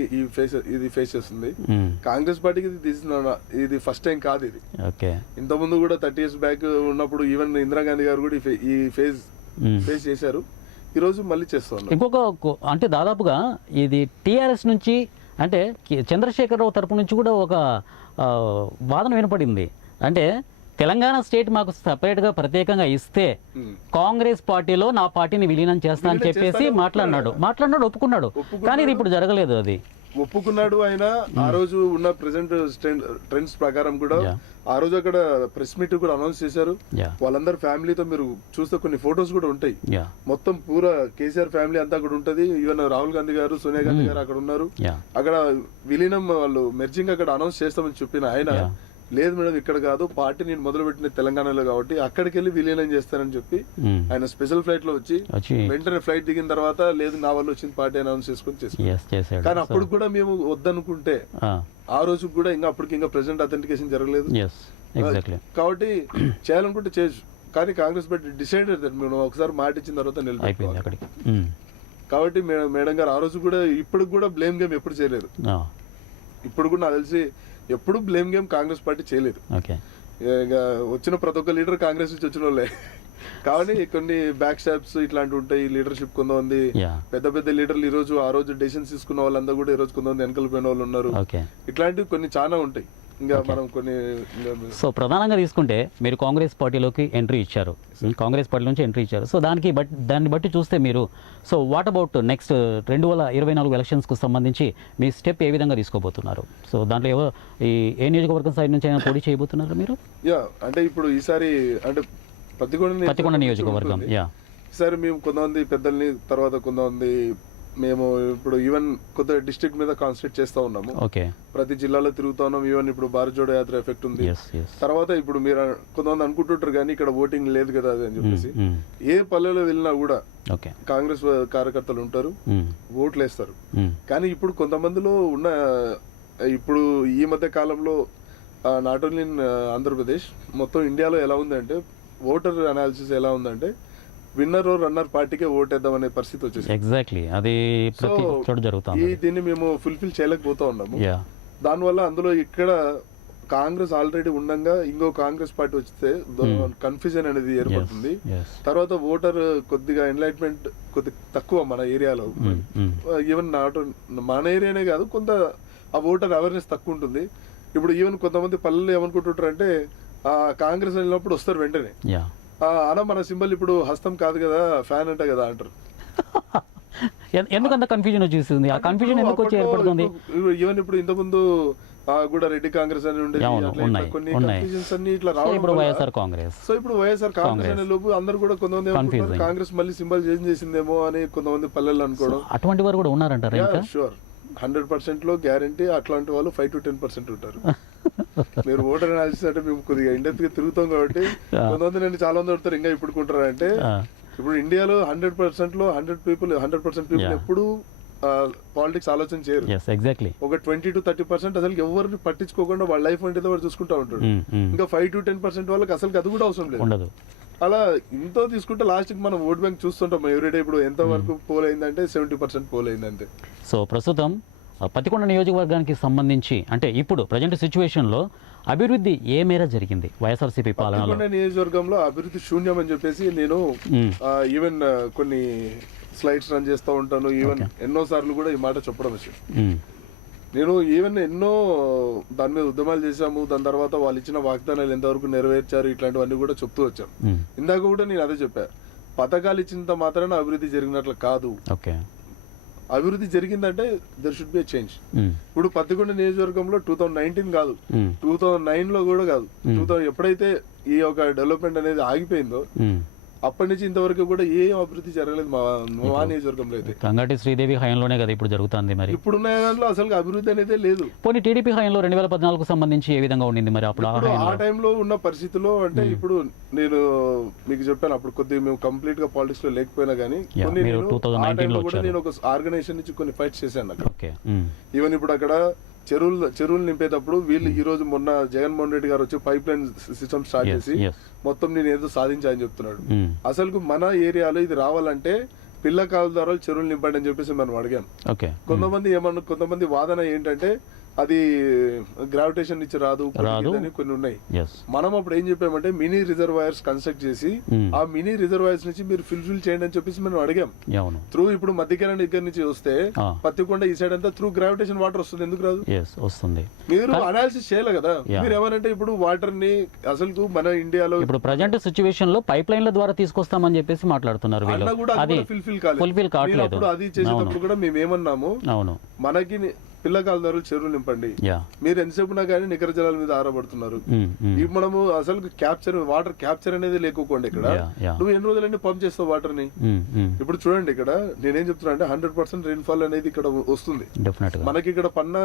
ఇది ఫేస్ చేస్తుంది. కాంగ్రెస్ పార్టీకి ఇది ఫస్ట్ టైం కాదు. ఇది ఇంతకుముందు కూడా 30 years బ్యాక్ ఉన్నప్పుడు ఈవెన్ ఇందిరాగాంధీ గారు కూడా ఈ ఫేస్ చేశారు. ఈ రోజు మళ్ళీ చేస్తున్నారు. ఇంకొక అంటే దాదాపుగా ఇది టీఆర్ఎస్ నుంచి అంటే చంద్రశేఖరరావు తరపు నుంచి కూడా ఒక వాదన వినపడింది. అంటే తెలంగాణ స్టేట్ మాకు సపరేట్గా ప్రత్యేకంగా ఇస్తే కాంగ్రెస్ పార్టీలో నా పార్టీని విలీనం చేస్తా అని చెప్పేసి మాట్లాడినాడు, ఒప్పుకున్నాడు. కానీ ఇది ఇప్పుడు జరగలేదు. అది ఒప్పుకున్నాడు ఆయన. ఆ రోజు ఉన్న ప్రెసెంట్ ట్రెండ్స్ ప్రకారం కూడా ఆ రోజు అక్కడ ప్రెస్ మీట్ కూడా అనౌన్స్ చేశారు. వాళ్ళందరూ ఫ్యామిలీతో మీరు చూస్తే కొన్ని ఫొటోస్ కూడా ఉంటాయి. మొత్తం పూరా కేసీఆర్ ఫ్యామిలీ అంతా అక్కడ ఉంటది. ఈవెన్ రాహుల్ గాంధీ గారు, సోనియా గాంధీ గారు అక్కడ ఉన్నారు. అక్కడ విలీనం వాళ్ళు మెర్జింగ్ అక్కడ అనౌన్స్ చేస్తామని చెప్పిన ఆయన లేదు మేడం ఇక్కడ కాదు, పార్టీ నేను మొదలు పెట్టిన తెలంగాణలో కాబట్టి అక్కడికి వెళ్ళి విలీనం చేస్తానని చెప్పి ఆయన స్పెషల్ ఫ్లైట్ లో వచ్చి వెంటనే ఫ్లైట్ దిగిన తర్వాత లేదు నా వల్ల వచ్చిన పార్టీ అనౌన్స్ చేసుకుని చేశారు. కానీ అప్పుడు కూడా మేము వద్దనుకుంటే ఆ రోజు కూడా ఇంకా అప్పటికి ఇంకా ప్రెసిడెంట్ అథెంటికేషన్ జరగలేదు కాబట్టి చేయాలనుకుంటే చేయొచ్చు. కానీ కాంగ్రెస్ పార్టీ డిసైడెడ్ దట్ మేము ఒకసారి మాట ఇచ్చిన తర్వాత నిలబెట్టుకోవాలి. కాబట్టి మేడం గారు ఆ రోజు కూడా ఇప్పుడు కూడా బ్లేమ్ గేమ్ ఎప్పుడు చేయలేదు. ఇప్పుడు కూడా నాకు తెలిసి ఎప్పుడు బ్లేమ్ గేమ్ కాంగ్రెస్ పార్టీ చేయలేదు. వచ్చిన ప్రతి ఒక్క లీడర్ కాంగ్రెస్ నుంచి వచ్చిన వాళ్ళే. కానీ కొన్ని బ్యాక్ స్టాప్స్ ఇట్లాంటివి ఉంటాయి. లీడర్షిప్ కొంతమంది పెద్ద పెద్ద లీడర్లు ఈ రోజు ఆ రోజు డెసిషన్స్ తీసుకున్న వాళ్ళంతా కూడా ఈ రోజు కొంతమంది వెనకలు పోయిన వాళ్ళు ఉన్నారు. ఇట్లాంటివి కొన్ని చాలా ఉంటాయి. ఇంకా మనం కొన్ని సో ప్రధానంగా తీసుకుంటే మీరు కాంగ్రెస్ పార్టీలోకి ఎంట్రీ ఇచ్చారు, కాంగ్రెస్ పార్టీ నుంచి ఎంట్రీ ఇచ్చారు. సో దాన్ని బట్టి చూస్తే మీరు సో వాట్ అబౌట్ నెక్స్ట్ 2024 ఎలక్షన్స్కు సంబంధించి మీ స్టెప్ ఏ విధంగా తీసుకోబోతున్నారు? సో దాంట్లో ఏ నియోజకవర్గం సైడ్ నుంచి అయినా పోటీ చేయబోతున్నారు మీరు? అంటే ఇప్పుడు ఈసారి అంటే పత్తికొండ నియోజకవర్గం ఈసారి మేము కొంతమంది పెద్దల్ని తర్వాత కొంతమంది మేము ఇప్పుడు ఈవెన్ కొత్త డిస్ట్రిక్ట్ మీద కాన్సన్ట్రేట్ చేస్తా ఉన్నాము. ప్రతి జిల్లాలో తిరుగుతా ఉన్నాం. ఈవెన్ ఇప్పుడు భారత్ జోడో యాత్ర ఎఫెక్ట్ ఉంది. తర్వాత ఇప్పుడు మీరు కొంతమంది అనుకుంటుంటారు కానీ ఇక్కడ ఓటింగ్ లేదు కదా అది అని చెప్పేసి ఏ పల్లెలో వెళ్ళినా కూడా కాంగ్రెస్ కార్యకర్తలు ఉంటారు, ఓట్లు వేస్తారు. కానీ ఇప్పుడు కొంతమందిలో ఉన్న ఇప్పుడు ఈ మధ్య కాలంలో నాట్ ఓన్లీ ఇన్ ఆంధ్రప్రదేశ్ మొత్తం ఇండియాలో ఎలా ఉందంటే ఓటర్ అనాలిసిస్ ఎలా ఉందంటే విన్నర్ రన్నర్ పార్టీకే ఓటేద్దాం అనే పరిస్థితి వచ్చేసి ఎగ్జాక్ట్లీ అది ప్రతి చోట జరుగుతుంది. దీన్ని మేము ఫుల్ఫిల్ చేయలేకపోతా ఉన్నాము. యా దానివల్ల అందులో ఇక్కడ కాంగ్రెస్ ఆల్రెడీ ఉండగా ఇంకో కాంగ్రెస్ పార్టీ వస్తే కన్ఫ్యూజన్ అనేది ఏర్పడుతుంది. తర్వాత ఓటర్ కొద్దిగా ఎన్లైట్మెంట్ కొద్ది తక్కువ మన ఏరియాలో, ఈవెన్ మన ఏరియానే కాదు, కొంత ఆ ఓటర్ అవేర్నెస్ తక్కువ ఉంటుంది. ఇప్పుడు ఈవెన్ కొంతమంది పల్లెలు ఏమనుకుంటుంటారు అంటే కాంగ్రెస్ వెళ్ళినప్పుడు వస్తారు వెంటనే, అన్న మన సింబల్ ఇప్పుడు హస్తం కాదు కదా ఫ్యాన్ అంట కదా అంటారు. ఎందుకంత కన్ఫ్యూజన్ వచ్చేసింది? ఆ కన్ఫ్యూజన్ ఎందుకు వచ్చి ఏర్పడుతుంది? ఈవెన్ ఇప్పుడు ఇంతకుముందు కూడా రెడ్డి కాంగ్రెస్ అని ఉండేది, కొన్ని కన్ఫ్యూజన్స్ అన్ని ఇట్లా రావడం. వైఎస్ఆర్ కాంగ్రెస్, సో ఇప్పుడు వైఎస్ఆర్ కాంగ్రెస్ అనే లోపు అందరూ కూడా కొంతమంది కాంగ్రెస్ మళ్ళీ సింబల్ చేంజ్ చేసిందేమో అని కొంతమంది పల్లెలు అనుకోవడం. అటువంటి వారు కూడా ఉన్నారంటారు. షూర్ 100% లో గ్యారంటీ అట్లాంటి వాళ్ళు 5 to 10% ఉంటారు. మీరు ఓటర్ అనాలిసిస్ అంటే మేము కొద్దిగా ఇండెప్త్ గా తిరుగుతాం కాబట్టి కొంతమంది నేను చాలా మంది అడుగుతారు ఇంకా ఇప్పుడు కుంటారా అంటే, ఇప్పుడు ఇండియాలో 100% లో 100% పీపుల్ ఎప్పుడు పాలిటిక్స్ ఆలోచన చేయరు. ఎగ్జాక్ట్లీ ఒక 20 to 30% అసలు ఎవరిని పట్టించుకోకుండా వాళ్ళ లైఫ్ అంటే వాడు చూసుకుంటా ఉంటాడు. ఇంకా 5 to 10% వాళ్ళకి అసలు అది కూడా అవసరం లేదు. అలా ఇంతో తీసుకుంటే లాస్ట్ కి మనం ఓట్ బ్యాంక్ చూస్తుంటాం ఎవ్రీడే. ఇప్పుడు ఎంత వరకు పోల్ అయిందంటే 70% పోల్ అయింది అంతే. సో ప్రస్తుతం పతికొండ నియోజకవర్గానికి సంబంధించి అంటే ఇప్పుడు ప్రజెంట్ సిచ్యువేషన్లో అభివృద్ధి ఏ మేర జరిగింది వైఎస్ఆర్సీపీ పాలనలో? పతికొండ నియోజకవర్గంలో అభివృద్ధి శూన్యం అని చెప్పేసి నేను ఈవెన్ కొన్ని స్లైడ్స్ రన్ చేస్తూ ఉంటాను. ఈవెన్ ఎన్నో సార్లు కూడా ఈ మాట చెప్పడం వచ్చాను. నేను ఈవెన్ ఎన్నో దాని మీద ఉద్యమాలు చేశాము. దాని తర్వాత వాళ్ళు ఇచ్చిన వాగ్దానాలు ఎంతవరకు నెరవేర్చారు ఇట్లాంటివన్నీ కూడా చెప్తూ వచ్చాను. ఇందాక కూడా నేను అదే చెప్పా, పథకాలు ఇచ్చినంత మాత్రాన అభివృద్ధి జరిగినట్లు కాదు. అభివృద్ధి జరిగిందంటే దర్ షుడ్ బి చేంజ్. ఇప్పుడు పత్తికొండ నియోజకవర్గంలో 2019 కాదు, 2009 లో కూడా కాదు, 2000 ఎప్పుడైతే ఈ యొక్క డెవలప్మెంట్ అనేది ఆగిపోయిందో అప్పటి నుంచి ఇంతవరకు కూడా ఏం అభివృద్ధి జరగలేదు మా నియోజకవర్గంలో అయితే. కంగాటి శ్రీదేవి హయాంలోనే కదా ఇప్పుడు జరుగుతుంది. మరి ఇప్పుడున్న దాంట్లో అసలు అభివృద్ధి అనేది లేదు. పోనీ టీడీపీ హయాంలో 2014 సంబంధించి ఏ విధంగా ఉండింది మరి అప్పుడు? ఆ టైంలో ఉన్న పరిస్థితిలో అంటే ఇప్పుడు నేను మీకు చెప్పాను, అప్పుడు కొద్దిగా మేము కంప్లీట్ గా పాలిటిక్స్ లో లేకపోయినా కానీ నేను ఒక ఆర్గనైజేషన్ నుంచి కొన్ని ఫైట్స్ చేశాను అక్కడ. ఈవెన్ ఇప్పుడు అక్కడ చెరువులు నింపేటప్పుడు వీళ్ళు ఈ రోజు మొన్న జగన్మోహన్ రెడ్డి గారు వచ్చి పైప్ లైన్ సిస్టమ్ స్టార్ట్ చేసి మొత్తం నేను ఏదో సాధించాలని చెప్తున్నాడు. అసలు మన ఏరియాలో ఇది రావాలంటే పిల్ల కాలుదారులు చెరువులు నింపండి అని చెప్పేసి మనం అడిగాం. కొంతమంది వాదన ఏంటంటే అది గ్రావిటేషన్ నుంచి రాదు అని కొన్ని ఉన్నాయి. మనం అప్పుడు ఏం చెప్పామంటే మినీ రిజర్వాయర్స్ కన్స్ట్రక్ట్ చేసి ఆ మినీ రిజర్వాయర్స్ నుంచి మీరు ఫిల్ చేయండి అని చెప్పేసి మనం అడిగాం. త్రూ ఇప్పుడు మధ్యకేరళ దగ్గర నుంచి వస్తే పత్తికొండ ఈ సైడ్ అంతా త్రూ గ్రావిటేషన్ వాటర్ వస్తుంది. ఎందుకు రాదు? వస్తుంది. మీరు అనాలిసిస్ చేయాలి కదా. మీరు ఏమనంటే ఇప్పుడు వాటర్ ని అసలు మన ఇండియాలో ఇప్పుడు ప్రజెంట్ సిచ్యువేషన్ లో పైప్ లైన్ల ద్వారా తీసుకొస్తామని చెప్పేసి మాట్లాడుతున్నారు. ఫుల్ఫిల్ కావట్లేదు. అది చేసేటప్పుడు కూడా మేము ఏమన్నాము, మనకి పిల్లకాలదారులు చెరువులు నింపండి, మీరు ఎంతసేపు ఉన్నా కానీ నికర జలాల మీద ఆరబడుతున్నారు. ఇప్పుడు మనము అసలు వాటర్ క్యాప్చర్ అనేది లేకపోండి. ఇక్కడ నువ్వు ఎన్ని రోజులన్నీ పంప్ చేస్తావు వాటర్ ని? ఇప్పుడు చూడండి, ఇక్కడ నేనేం చెప్తున్నా అంటే 100% రెయిన్ఫాల్ అనేది ఇక్కడ వస్తుంది. మనకి ఇక్కడ పన్న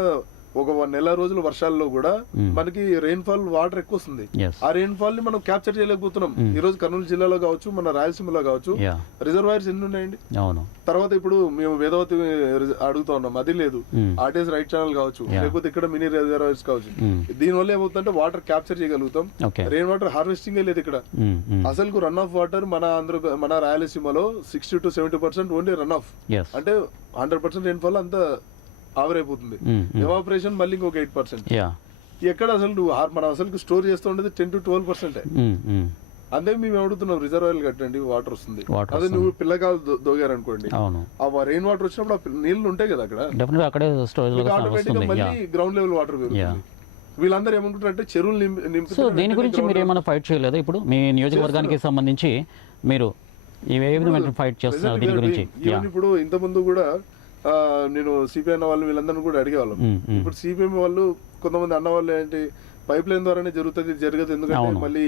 ఒక నెల రోజుల వర్షాల్లో కూడా మనకి రెయిన్ఫాల్ వాటర్ ఎక్కువ వస్తుంది. ఆ రెయిన్ఫాల్ ని మనం క్యాప్చర్ చేయలేకపోతున్నాం. ఈ రోజు కర్నూలు జిల్లాలో కావచ్చు, మన రాయలసీమలో కావచ్చు, రిజర్వాయర్స్ ఎన్ని ఉన్నాయండి? తర్వాత ఇప్పుడు మేము వేదవతి అడుగుతా ఉన్నాం, అది లేదు. ఆర్టీఎస్ రైట్ ఛానల్ కావచ్చు, లేకపోతే ఇక్కడ మినీ రిజర్వాయర్స్ కావచ్చు. దీని వల్ల ఏమవుతుందంటే వాటర్ క్యాప్చర్ చేయగలుగుతాం. రెయిన్ వాటర్ హార్వెస్టింగ్ లేదు ఇక్కడ. అసలు రన్ ఆఫ్ వాటర్ మన రాయలసీమలో 60 to 70% ఓన్లీ రన్ ఆఫ్. అంటే 100% రెయిన్ఫాల్ అంతా ఆవిరైపోతుంది. ఎవాపరేషన్ మళ్ళీ ఇంకొక 8%. ఎక్కడ అసలు మనం అసలు స్టోర్ చేస్తూ ఉండేది 10 to 12%. అంతే మేము అడుగుతున్నాం, రిజర్వాయర్లు కట్టండి, వాటర్ వస్తుంది. అదే నువ్వు పిల్లకాలు దోగారనుకోండి, ఆ రెయిన్ వాటర్ వచ్చినప్పుడు నీళ్లు ఉంటాయి కదా అక్కడ, ఆటోమేటిక్ గా మళ్ళీ గ్రౌండ్ లెవెల్ వాటర్ పెరుగుతుంది. వీళ్ళందరూ ఏమనుకుంటారు అంటే చెరువులు నింపు. దీని గురించి మీరు ఏమైనా ఫైట్ చేయలేదు? ఇప్పుడు మీ నియోజకవర్గానికి సంబంధించి మీరు ఏ విధమైన ఫైట్ చేస్తున్నారు దీని గురించి? ఇప్పుడు ఇంత ముందు కూడా నేను సిపిఐ అన్న వాళ్ళు వీళ్ళందరినీ కూడా అడిగేవాళ్ళం. ఇప్పుడు సిపిఎం వాళ్ళు కొంతమంది అన్న వాళ్ళు ఏంటి, పైప్ లైన్ ద్వారానే జరుగుతుంది, జరగదు, ఎందుకంటే మళ్ళీ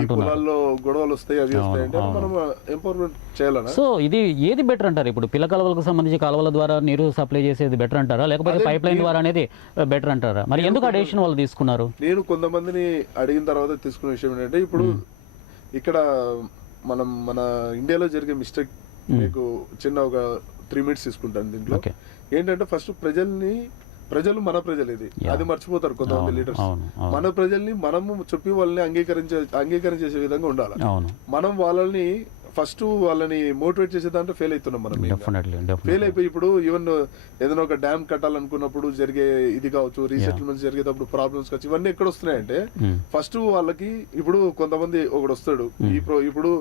ఈ పొలాల్లో గొడవలు వస్తాయి, అవి వస్తాయి అంటే మనం ఎంపవర్మెంట్ చేయాలన్నా. సో ఇది ఏది బెటర్ అంటారు? ఇప్పుడు పిల్ల కాలువలకు సంబంధించి కాలువల ద్వారా నీరు సప్లై చేసేది బెటర్ అంటారా, లేకపోతే పైప్ లైన్ ద్వారా అనేది బెటర్ అంటారా? మరి ఎందుకు ఆ డెసిషన్ వాళ్ళు తీసుకున్నారు? నేను కొంతమందిని అడిగిన తర్వాత తీసుకున్న విషయం ఏంటంటే, ఇప్పుడు ఇక్కడ మన ఇండియాలో జరిగే మిస్టేక్ మీకు చిన్న ఒక 3 minutes తీసుకుంటాను. దీంట్లో ఏంటంటే ఫస్ట్ ప్రజలు మన ప్రజలు, ఇది అది మర్చిపోతారు కొంతమంది లీడర్స్. మన ప్రజల్ని మనము చెప్పి వాళ్ళని అంగీకరించేసే విధంగా ఉండాలి. మనం వాళ్ళని ఫస్ట్ వాళ్ళని మోటివేట్ చేసే దాంట్లో ఫెయిల్ అవుతున్నాం మనం. డెఫినెట్లీ ఫెయిల్ అయిపోయి ఇప్పుడు ఈవెన్ ఏదైనా ఒక డ్యామ్ కట్టాలనుకున్నప్పుడు జరిగే ఇది కావచ్చు, రీసెటిల్మెంట్స్ జరిగేటప్పుడు ప్రాబ్లమ్స్ కావచ్చు, ఇవన్నీ ఎక్కడ వస్తున్నాయంటే ఫస్ట్ వాళ్ళకి ఇప్పుడు కొంతమంది ఒకడు వస్తాడు, ఇప్పుడు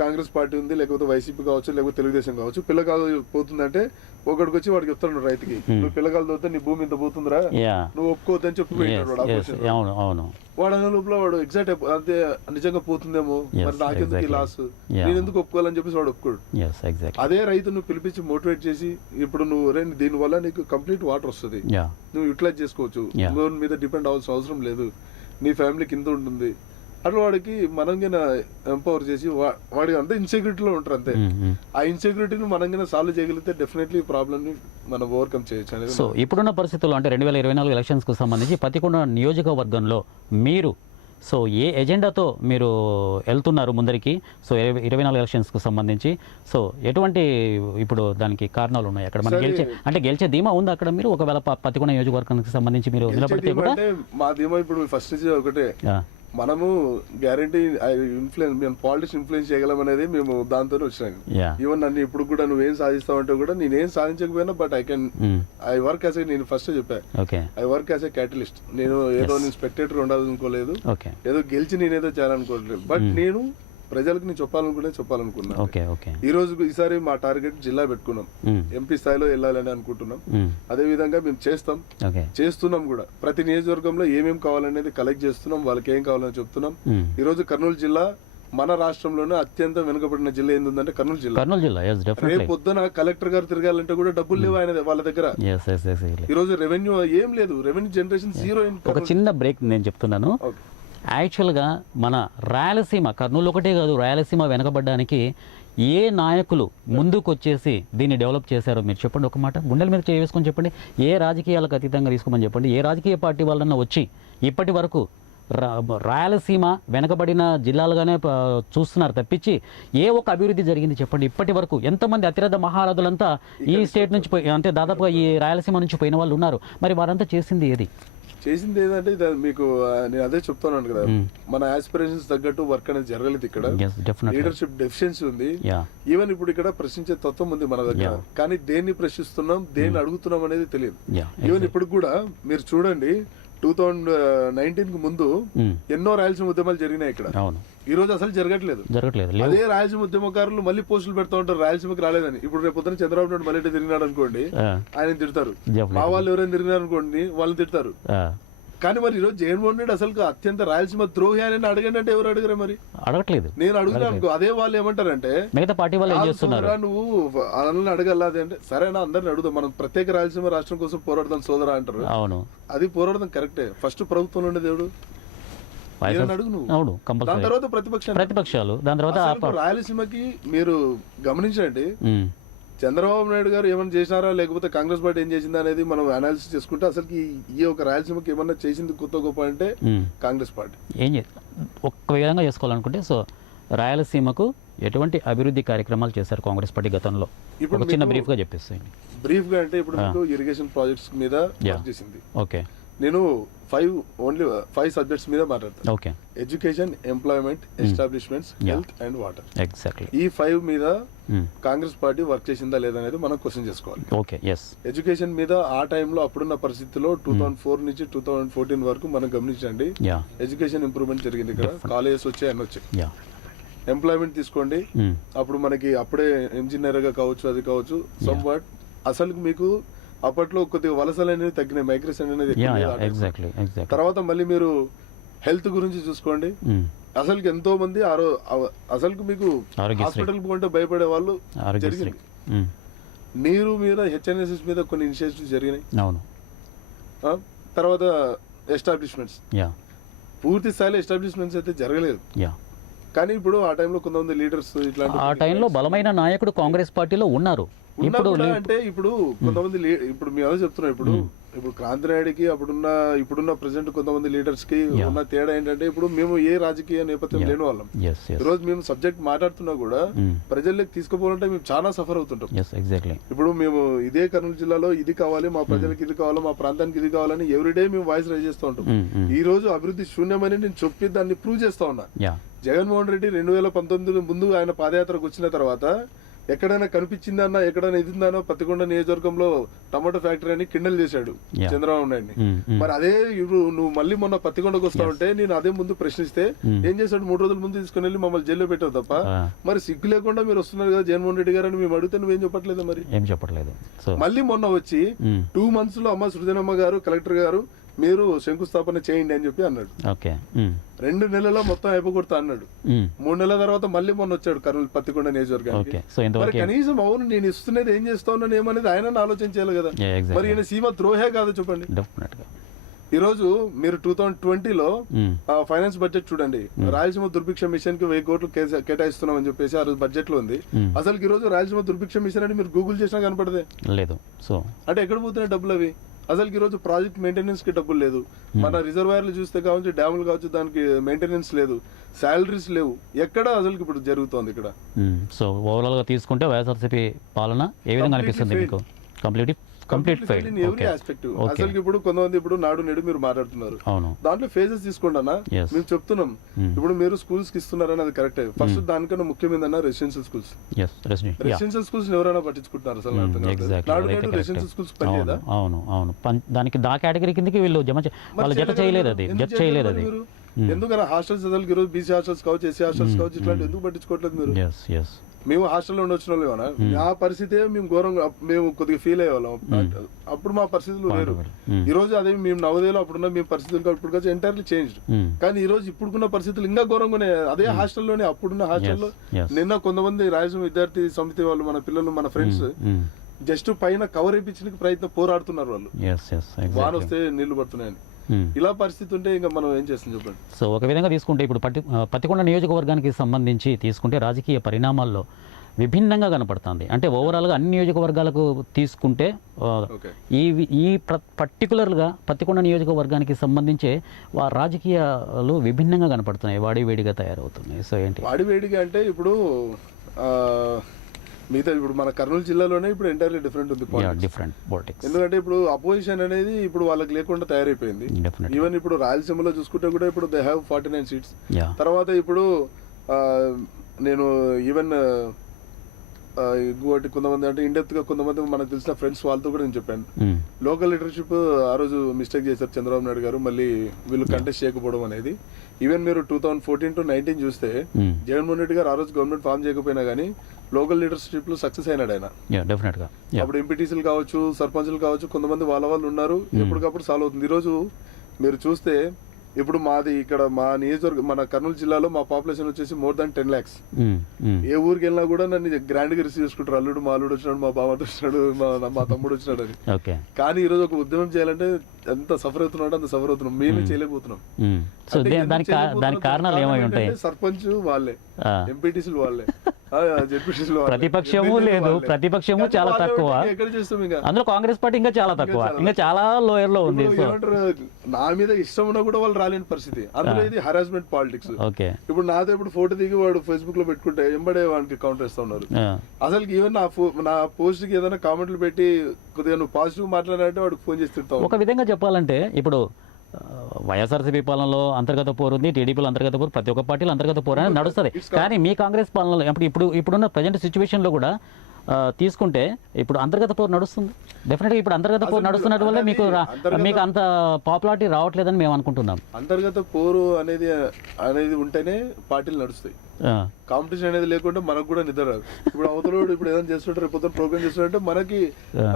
కాంగ్రెస్ పార్టీ ఉంది, లేకపోతే వైసీపీ కావచ్చు, లేకపోతే తెలుగుదేశం కావచ్చు, పిల్లకాలు పోతుందంటే ఒకడికి వచ్చి వాడికి చెప్తాడు రైతుకి, నువ్వు పిల్లకాలు తోతే నీ భూమి ఇంత పోతుందిరా, నువ్వు ఒప్పుకోవద్దని చెప్పి వాడు అనే లోపల వాడు ఎగ్జాక్ట్ అదే నిజంగా పోతుందేమో, మరి నాకెందుకు లాస్, నేను ఎందుకు ఒప్పుకోవాలని చెప్పేసి వాడు ఒప్పుకోడు. అదే రైతు నువ్వు పిలిపించి మోటివేట్ చేసి, ఇప్పుడు నువ్వు దీని వల్ల నీకు కంప్లీట్ వాటర్ వస్తుంది, నువ్వు యూటిలైజ్ చేసుకోవచ్చు, లోన్ మీద డిపెండ్ అవ్వాల్సిన అవసరం లేదు, నీ ఫ్యామిలీ కింద ఉంటుంది, అట్లా వాడికి మనంగా ఎంపవర్ చేసి వాడికి అంతా ఇన్సెక్యూరిటీలో ఉంటారు అంతే. ఆ ఇన్సెక్యూరిటీని మనంగా సాల్వ్ చేయగలిగితే డెఫినెట్లీ ప్రాబ్లమ్ ని మనం ఓవర్కమ్ చేయొచ్చు అనేది. సో ఇప్పుడున్న పరిస్థితుల్లో అంటే 2024 ఎలక్షన్స్ కు సంబంధించి పతికొండ నియోజకవర్గంలో మీరు సో ఏ ఎజెండాతో మీరు వెళ్తున్నారు ముందరికి? సో 24 ఎలక్షన్స్ కు సంబంధించి సో ఎటువంటి ఇప్పుడు దానికి కారణాలు ఉన్నాయి అక్కడ? మనం గెలిచే ధీమా ఉంది అక్కడ? మీరు ఒకవేళ పతికొండ నియోజకవర్గానికి సంబంధించి మీరు నిలబడితే కూడా మా ధీమా ఇప్పుడు ఫస్ట్ ఒకటే, మనము గ్యారంటీ ఇన్ఫ్లుయెన్స్, మేము పాలిటిక్స్ ఇన్ఫ్లుయెన్స్ చేయగలం అనేది మేము దాంతో వచ్చినాం. ఈవెన్ నన్ను ఇప్పుడు కూడా నువ్వేం సాధిస్తావంటే కూడా నేనేం సాధించకపోయినా బట్ ఐ వర్క్ యాజ్ నేను ఫస్ట్ చెప్పా, I work as a catalyst. నేను ఏదో నేను స్పెక్టేటర్ ఉండాలనుకోలేదు, ఏదో గెలిచి నేనేదో చేయాలనుకోవట్లేదు, బట్ నేను ప్రజలకు నేను చెప్పాలనుకున్నా. ఈ రోజు ఈసారి మా టార్గెట్ జిల్లా పెట్టుకున్నాం, ఎంపీ స్థాయిలో వెళ్ళాలని అనుకుంటున్నాం. అదే విధంగా మేము చేస్తున్నాం కూడా. ప్రతి నియోజకవర్గంలో ఏమేమి కావాలనేది కలెక్ట్ చేస్తున్నాం, వాళ్ళకి ఏం కావాలని చెప్తున్నాం. ఈ రోజు కర్నూలు జిల్లా మన రాష్ట్రంలోనే అత్యంత వెనుకబడిన జిల్లా ఏంటంటే కర్నూలు జిల్లా. రేపు పొద్దున కలెక్టర్ గారు తిరగాలంటే కూడా డబ్బులు లేవు ఆయన వాళ్ళ దగ్గర. ఈ రోజు రెవెన్యూ ఏం లేదు, రెవెన్యూ జనరేషన్ జీరో. ఒక చిన్న బ్రేక్ నేను చెప్తున్నాను. యాక్చువల్గా మన రాయలసీమ, కర్నూలు ఒకటే కాదు, రాయలసీమ వెనకబడ్డానికి ఏ నాయకులు ముందుకు వచ్చేసి దీన్ని డెవలప్ చేశారో మీరు చెప్పండి. ఒక మాట గుండెల మీద చేసుకొని చెప్పండి. ఏ రాజకీయాలకు అతీతంగా తీసుకోమని చెప్పండి. ఏ రాజకీయ పార్టీ వాళ్ళన్నా వచ్చి ఇప్పటి వరకు రాయలసీమ వెనకబడిన జిల్లాలుగానే చూస్తున్నారు తప్పించి ఏ ఒక్క అభివృద్ధి జరిగింది చెప్పండి ఇప్పటి వరకు? ఎంతమంది అతిరథ మహారాజులంతా ఈ స్టేట్ నుంచి అంటే దాదాపుగా ఈ రాయలసీమ నుంచి పోయిన వాళ్ళు ఉన్నారు. మరి వారంతా చేసింది ఏది? చేసింది ఏంటంటే మీకు నేను అదే చెప్తున్నాను కదా, మన ఆస్పిరేషన్స్ తగ్గట్టు వర్క్ అనేది జరగలేదు. ఇక్కడ లీడర్షిప్ డెఫిషియన్సీ ఉంది. ఈవెన్ ఇప్పుడు ఇక్కడ ప్రశ్నించే తత్వం ఉంది మన దగ్గర, కానీ దేన్ని ప్రశ్నిస్తున్నాం, దేన్ని అడుగుతున్నాం అనేది తెలియదు. ఈవెన్ ఇప్పుడు కూడా మీరు చూడండి, 2019 కు ముందు ఎన్నో రాయలసీమ ఉద్యమాలు జరిగినాయి ఇక్కడ. ఈ రోజు అసలు జరగట్లేదు. అదే రాయలసీమ ఉద్యమకారులు మళ్ళీ పోస్టులు పెడతా ఉంటారు రాయలసీమకి రాలేదని. ఇప్పుడు రేపు పొద్దున చంద్రబాబు నాయుడు మళ్ళీ తిరిగినాడు అనుకోండి, ఆయన తిడతారు. మా వాళ్ళు ఎవరైనా తిరిగినారు అనుకోండి, వాళ్ళని తిడతారు. కానీ మరి ఈరోజు జగన్మోహన్ రెడ్డి అసలు అత్యంత రాయలసీమ ద్రోహి అని అడగండి అంటే ఎవరు అడగరా? మరి అడగట్లేదు. నేను అడుగుతాను అనుకో, అదే వాళ్ళు ఏమంటారంటే మిగతా పార్టీ వాళ్ళు నువ్వు వాళ్ళని అడగలది అంటే, సరేనా అందరిని అడుగుదాం, మనం ప్రత్యేక రాయలసీమ రాష్ట్రం కోసం పోరాడదాం సోదరా అంటారు. అవును, అది పోరాడదాం కరెక్టే. ఫస్ట్ ప్రభుత్వంలో ఉండేది ఎవడు? అడుగు నువ్వు. దాని తర్వాత ప్రతిపక్షాలు. దాని తర్వాత రాయలసీమకి మీరు గమనించండి, చంద్రబాబు నాయుడు గారు ఏమైనా చేసినారా, లేకపోతే కాంగ్రెస్ పార్టీ ఏం చేసిందా అనేది మనం అనాలిసిస్ చేసుకుంటే అసలు ఈ ఒక రాయలసీమకి ఏమన్నా చేసింది కొత్త గొప్ప అంటే కాంగ్రెస్ పార్టీ ఏం ఒక్క విధంగా చేసుకోవాలనుకుంటే. సో రాయలసీమకు ఎటువంటి అభివృద్ధి కార్యక్రమాలు చేశారు కాంగ్రెస్ పార్టీ గతంలో? ఇప్పుడు చిన్న బ్రీఫ్ గా చెప్పేస్తాయి. బ్రీఫ్ గా అంటే ఇప్పుడు మీకు ఇరిగేషన్ ప్రాజెక్ట్స్ మీద వర్క్ చేసింది. ఓకే, నేను 5 సబ్జెక్ట్స్ మీద మాట్లాడతాను. Okay, education, employment, establishments, health and water. Exactly ఈ 5 మీద కాంగ్రెస్ పార్టీ వర్క్ చేసిందా లేదా అనేది మనం క్వశ్చన్ చేసుకోవాలి. Okay, yes. ఎడ్యుకేషన్ మీద ఆ టైంలో అప్పుడున్న పరిస్థితిలో 2004 నుంచి 2014 వరకు మనం గమనించండి, ఎడ్యుకేషన్ ఇంప్రూవ్మెంట్ జరిగింది. ఇక్కడ కాలేజెస్ వచ్చాయి, అన్ని వచ్చాయి. ఎంప్లాయ్మెంట్ తీసుకోండి, అప్పుడు మనకి అప్పుడే ఇంజనీర్ గా కావచ్చు, అది కావచ్చు, సమ్ వాట్ అసలు మీకు అప్పట్లో కొద్దిగా వలసలు అనేవి తగ్గినాయి, మైగ్రేషన్ అనేది. తర్వాత మళ్ళీ మీరు హెల్త్ గురించి చూసుకోండి, అసలు ఎంతో మంది అసలు మీకు హాస్పిటల్ పోంటే భయపడే వాళ్ళు జరిగింది. నీరు మీద హెచ్ఎన్ఎస్ఎస్ మీద కొన్ని ఇనిషియేటివ్స్ జరిగినాయి. అవును. తర్వాత ఎస్టాబ్లిష్మెంట్స్, పూర్తి స్థాయిలో ఎస్టాబ్లిష్మెంట్స్ అయితే జరగలేదు. కానీ ఇప్పుడు ఆ టైంలో కొంతమంది లీడర్స్ ఇట్లాంటి ఆ టైంలో బలమైన నాయకుడు కాంగ్రెస్ పార్టీలో ఉన్నారు. ఇప్పుడు అంటే ఇప్పుడు కొంతమంది ఇప్పుడు మీ అదే చెప్తున్నా, ఇప్పుడు క్రాంతి నాయుడికి ఇప్పుడున్న ప్రెసిడెంట్ కొంతమంది లీడర్స్ కి ఉన్న తేడా ఏంటంటే, ఇప్పుడు మేము ఏ రాజకీయ నేపథ్యం లేని వాళ్ళం. ఈ రోజు మేము సబ్జెక్ట్ మాట్లాడుతున్నా కూడా ప్రజల్లోకి తీసుకుపోవాలంటే మేము చాలా సఫర్ అవుతుంటాం. ఇప్పుడు మేము ఇదే కర్నూలు జిల్లాలో ఇది కావాలి, మా ప్రజలకు ఇది కావాలి, మా ప్రాంతానికి ఇది కావాలని ఎవ్రీడే మేము వాయిస్ రైజ్ చేస్తూ ఉంటాం. ఈ రోజు అభివృద్ధి శూన్యమని నేను చెప్పి దాన్ని ప్రూవ్ చేస్తా ఉన్నా. జగన్మోహన్ రెడ్డి 2019 ముందు ఆయన పాదయాత్రకు వచ్చిన తర్వాత ఎక్కడైనా కనిపించిందన్నా ఎక్కడైనా ఇదిందనో పత్తికొండ నియోజకవర్గంలో టమాటో ఫ్యాక్టరీ అని కిండల్ చేశాడు చంద్రబాబు నాయుడిని. మరి అదే ఇప్పుడు నువ్వు మళ్ళీ మొన్న పత్తికొండకు వస్తా ఉంటే నేను అదే ముందు ప్రశ్నిస్తే ఏం చేశాడు, 3 రోజుల ముందు తీసుకుని వెళ్ళి మమ్మల్ని జైల్లో పెట్టావు తప్ప మరి సిగ్గు లేకుండా మీరు వస్తున్నారు కదా జగన్మోహన్ రెడ్డి గారు అని మేము అడిగితే నువ్వేం చెప్పట్లేదు. మరి ఏం చెప్పట్లేదు. మళ్ళీ మొన్న వచ్చి 2 months లో అమ్మ సృజనమ్మ గారు కలెక్టర్ గారు మీరు శంకుస్థాపన చేయండి అని చెప్పి అన్నాడు. 2 నెలల్లో మొత్తం అయిపోగొడతా అన్నాడు. 3 నెలల తర్వాత మళ్ళీ మొన్న వచ్చాడు కర్నూలు పత్తికొండ నియోజకవర్గానికి. మరి కనీసం అవును నేను ఇస్తున్నది ఏం చేస్తా ఉన్నాను ఏమనేది ఆయన ఆలోచించాలి కదా. మరి ఈయన సీమ ద్రోహే కాదు చెప్పండి. ఈ రోజు మీరు 2020లో ఫైనాన్స్ బడ్జెట్ చూడండి, రాయలసీమ దుర్భిక్ష మిషన్ కి 1000 కోట్లు కేటాయిస్తున్నాం అని చెప్పేసి ఆ రోజు బడ్జెట్ లో ఉంది. అసలు ఈ రోజు రాయలసీమ దుర్భిక్ష మిషన్ అని మీరు గూగుల్ చేసినా కనపడదే లేదు. సో అంటే ఎక్కడ పోతున్నాయి డబ్బులు అవి? అసలు ఈ రోజు ప్రాజెక్ట్ మెయింటెనెన్స్ కి డబ్బులు లేదు. మన రిజర్వాయర్లు చూస్తే కావచ్చు, డ్యాములు కావచ్చు, దానికి మెయింటెనెన్స్ లేదు, శాలరీస్ లేవు. ఎక్కడ అసలు ఇప్పుడు జరుగుతోంది ఇక్కడ? సో ఓవరాల్ గా తీసుకుంటే వైఎస్ఆర్సీపీ పాలన ఏ విధంగా అనిపిస్తుంది మీకు? Complete fail in every aspect. అసలు ఇప్పుడు కొంతమంది ఇప్పుడు నాడు నేడు మీరు మాట్లాడుతున్నారు, దాంట్లో ఫేజెస్ తీసుకోండి అన్న. మేము చెప్తున్నాం ఇప్పుడు మీరు స్కూల్స్ కి ఇస్తున్నారని అది కరెక్ట్. ఫస్ట్ దానికన్నా ముఖ్యమైనదన్న రెసిడెన్షియల్ స్కూల్స్. రెసిడెన్షియల్ స్కూల్స్ ఎవరైనా పట్టించుకుంటున్నారు అసలు? నాడు నేడు రెసిడెన్షియల్ స్కూల్స్ పనిచేయదా? దానికి దా కేటగిరీ కిందకి వీళ్ళు జత చేయలేదు. అది ఎందుకన్నా హాస్టల్స్ అసలు ఈ రోజు బీసీ హాస్టల్స్ కావచ్చు, ఎస్సీ హాస్టల్స్ కావచ్చు, ఇట్లాంటి ఎందుకు పట్టించుకోవట్లేదు మీరు? మేము హాస్టల్లో ఉండి వచ్చిన వాళ్ళేమన్నా ఆ పరిస్థితి మేము ఘోరంగా మేము కొద్దిగా ఫీల్ అయ్యేవాళ్ళం. అప్పుడు మా పరిస్థితులు వేరు. ఈ రోజు అదే మేము నవోదయలో అప్పుడున్న మేము పరిస్థితులు ఇప్పుడు ఎంటైర్లీ చేంజ్. కానీ ఈ రోజు ఇప్పుడున్న పరిస్థితులు ఇంకా ఘోరంగా ఉన్నాయి. అదే హాస్టల్లోనే అప్పుడున్న హాస్టల్లో నిన్న కొంతమంది రాయలసీమ విద్యార్థి సమితి వాళ్ళు మన పిల్లలు మన ఫ్రెండ్స్ జస్ట్ పైన కవర్ వేయించడానికి పోరాడుతున్నారు వాళ్ళు. వాన వస్తే నీళ్లు పడుతున్నాయని. ఇలా పరిస్థితి ఉంటే ఇంకా మనం ఏం చేస్తాం చెప్పండి. సో ఒక విధంగా తీసుకుంటే ఇప్పుడు పత్తికొండ నియోజకవర్గానికి సంబంధించి తీసుకుంటే రాజకీయ పరిణామాల్లో విభిన్నంగా కనపడుతుంది. అంటే ఓవరాల్గా అన్ని నియోజకవర్గాలకు తీసుకుంటే ఈ పర్టికులర్గా పత్తికొండ నియోజకవర్గానికి సంబంధించే రాజకీయాలు విభిన్నంగా కనపడుతున్నాయి, వాడివేడిగా తయారవుతున్నాయి. సో ఏంటి వాడివేడిగా అంటే ఇప్పుడు మిగతా ఇప్పుడు మన కర్నూలు జిల్లాలోనే ఇప్పుడు ఎంటైర్లీ డిఫరెంట్ ఉంది పాలిటిక్స్. ఎందుకంటే ఇప్పుడు అపోజిషన్ అనేది ఇప్పుడు వాళ్ళకి లేకుండా తయారైపోయింది. ఈవెన్ ఇప్పుడు రాయలసీమలో చూసుకుంటే కూడా ఇప్పుడు దే హ్యావ్ 49 seats. తర్వాత ఇప్పుడు నేను ఈవెన్ ఇంకోటి కొంతమంది అంటే ఇండెప్త్ గా కొంతమంది మనకు తెలిసిన ఫ్రెండ్స్ వాళ్ళతో కూడా నేను చెప్పాను, లోకల్ లీడర్షిప్ ఆ రోజు మిస్టేక్ చేశారు చంద్రబాబు నాయుడు గారు, మళ్ళీ వీళ్ళు కంటెస్ట్ చేయకపోవడం అనేది. ఈవెన్ మీరు 2014 to 19 చూస్తే జగన్మోహన్ రెడ్డి గారు ఆ రోజు గవర్నమెంట్ ఫామ్ చేయకపోయినా గానీ లోకల్ లీడర్షిప్ లో సక్సెస్ అయినాడు ఆయన. అప్పుడు ఎంపీటీసీలు కావచ్చు, సర్పంచ్లు కావచ్చు, కొంతమంది వాళ్ళు ఉన్నారు. ఎప్పటికప్పుడు సాల్వ్ అవుతుంది. ఈ రోజు మీరు చూస్తే ఇప్పుడు మాది ఇక్కడ మా నియోజకవర్గం మన కర్నూలు జిల్లాలో మా పాపులేషన్ వచ్చేసి more than 10 lakhs. ఏ ఊరికి వెళ్ళినా కూడా నన్ను గ్రాండ్ గా రిసీవ్ చేసుకుంటారు. అల్లుడు మా అల్లుడు వచ్చినాడు, మా బావ వచ్చినాడు, మా తమ్ముడు వచ్చినాడు అని. కానీ ఈ రోజు ఒక ఉద్యమం చేయాలంటే ఎంత సఫర్ అవుతున్నాడు అంత సఫర్ అవుతున్నాం. మేమే చేయలేకపోతున్నాం. కారణాలు ఏమై ఉంటాయి? సర్పంచ్ వాళ్ళే, ఎంపీటీసీలు వాళ్ళే, ప్రతిపక్షము లేదు, ప్రతిపక్షము చాలా తక్కువ. అందులో కాంగ్రెస్ పార్టీ ఇంకా చాలా తక్కువ, ఇంకా చాలా లోయర్ లో ఉంది. నా మీద ఇష్టం ఉన్నా కూడా వాళ్ళు రాలేని పరిస్థితి. అందులో ఇది హరాస్మెంట్ పాలిటిక్స్. ఇప్పుడు నాతో ఇప్పుడు ఫోటో దిగి వాడు ఫేస్బుక్ లో పెట్టుకుంటే ఎంబడే వాడికి కౌంటర్ ఇస్తా ఉన్నారు. అసలు ఈవెన్ నా పోస్ట్ కి ఏదైనా కామెంట్లు పెట్టి కొద్దిగా నువ్వు పాజిటివ్ మాట్లాడాలంటే వాడికి ఫోన్ చేసి తిడతావు. ఒక విధంగా చెప్పాలంటే ఇప్పుడు వైఎస్ఆర్సీపీ పాలనలో అంతర్గత పోరు ఉంది, టీడీపీలో అంతర్గత పోరు, ప్రతి ఒక్క పార్టీలో అంతర్గత పోరు అనేది నడుస్తుంది. కానీ మీ కాంగ్రెస్ పాలనలో ఇప్పుడున్న ప్రజెంట్ సిచ్యువేషన్లో కూడా తీసుకుంటే ఇప్పుడు అంతర్గత పోరు నడుస్తుంది. డెఫినెట్గా ఇప్పుడు అంతర్గత పోరు నడుస్తున్నట్టు వల్ల మీకు అంత పాపులారిటీ రావట్లేదని మేము అనుకుంటున్నాం. అంతర్గత పోరు అనేది ఉంటేనే పార్టీలు నడుస్తాయి. కాంపిటీషన్ అనేది లేకుండా మనకు కూడా నిద్ర రాదు. ఇప్పుడు అవతలోడు ఇప్పుడు ఏదైనా చేస్తుంటే రేపు ప్రోగ్రామ్ చేస్తుంటే మనకి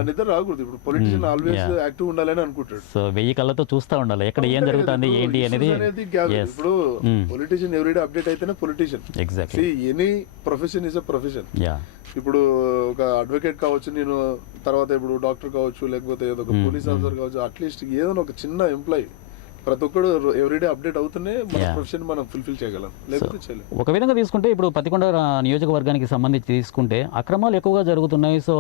నిద్ర రాకూడదు. ఇప్పుడు పొలిటీషియన్ ఆల్వేస్ యాక్టివ్ ఉండాలని అనుకుంటాడు. సో 1000 కళ్ళతో చూస్తూ ఉండాలి ఎక్కడ ఏం జరుగుతుంది ఏంటి అనేది. ఇప్పుడు పొలిటీషియన్ ఎవ్రీడే అప్డేట్ అయితేనే politician. Exactly any profession is a profession. ఇప్పుడు ఒక అడ్వకేట్ కావచ్చు, నేను తర్వాత ఇప్పుడు డాక్టర్ కావచ్చు, లేకపోతే ఏదో ఒక పోలీస్ ఆఫీసర్ కావచ్చు, అట్లీస్ట్ ఏదైనా ఒక చిన్న ఎంప్లాయీ ప్రతి ఒక్కడు ఎవ్రీడే అప్డేట్ అవుతూనే మన ప్రొఫెషన్ మనం ఫుల్ఫిల్ చేయగలం, లేకపోతే చేయలేం. ఒక విధంగా తీసుకుంటే ఇప్పుడు పత్తికొండ నియోజకవర్గానికి సంబంధించి తీసుకుంటే అక్రమాలు ఎక్కువగా జరుగుతున్నాయి. సో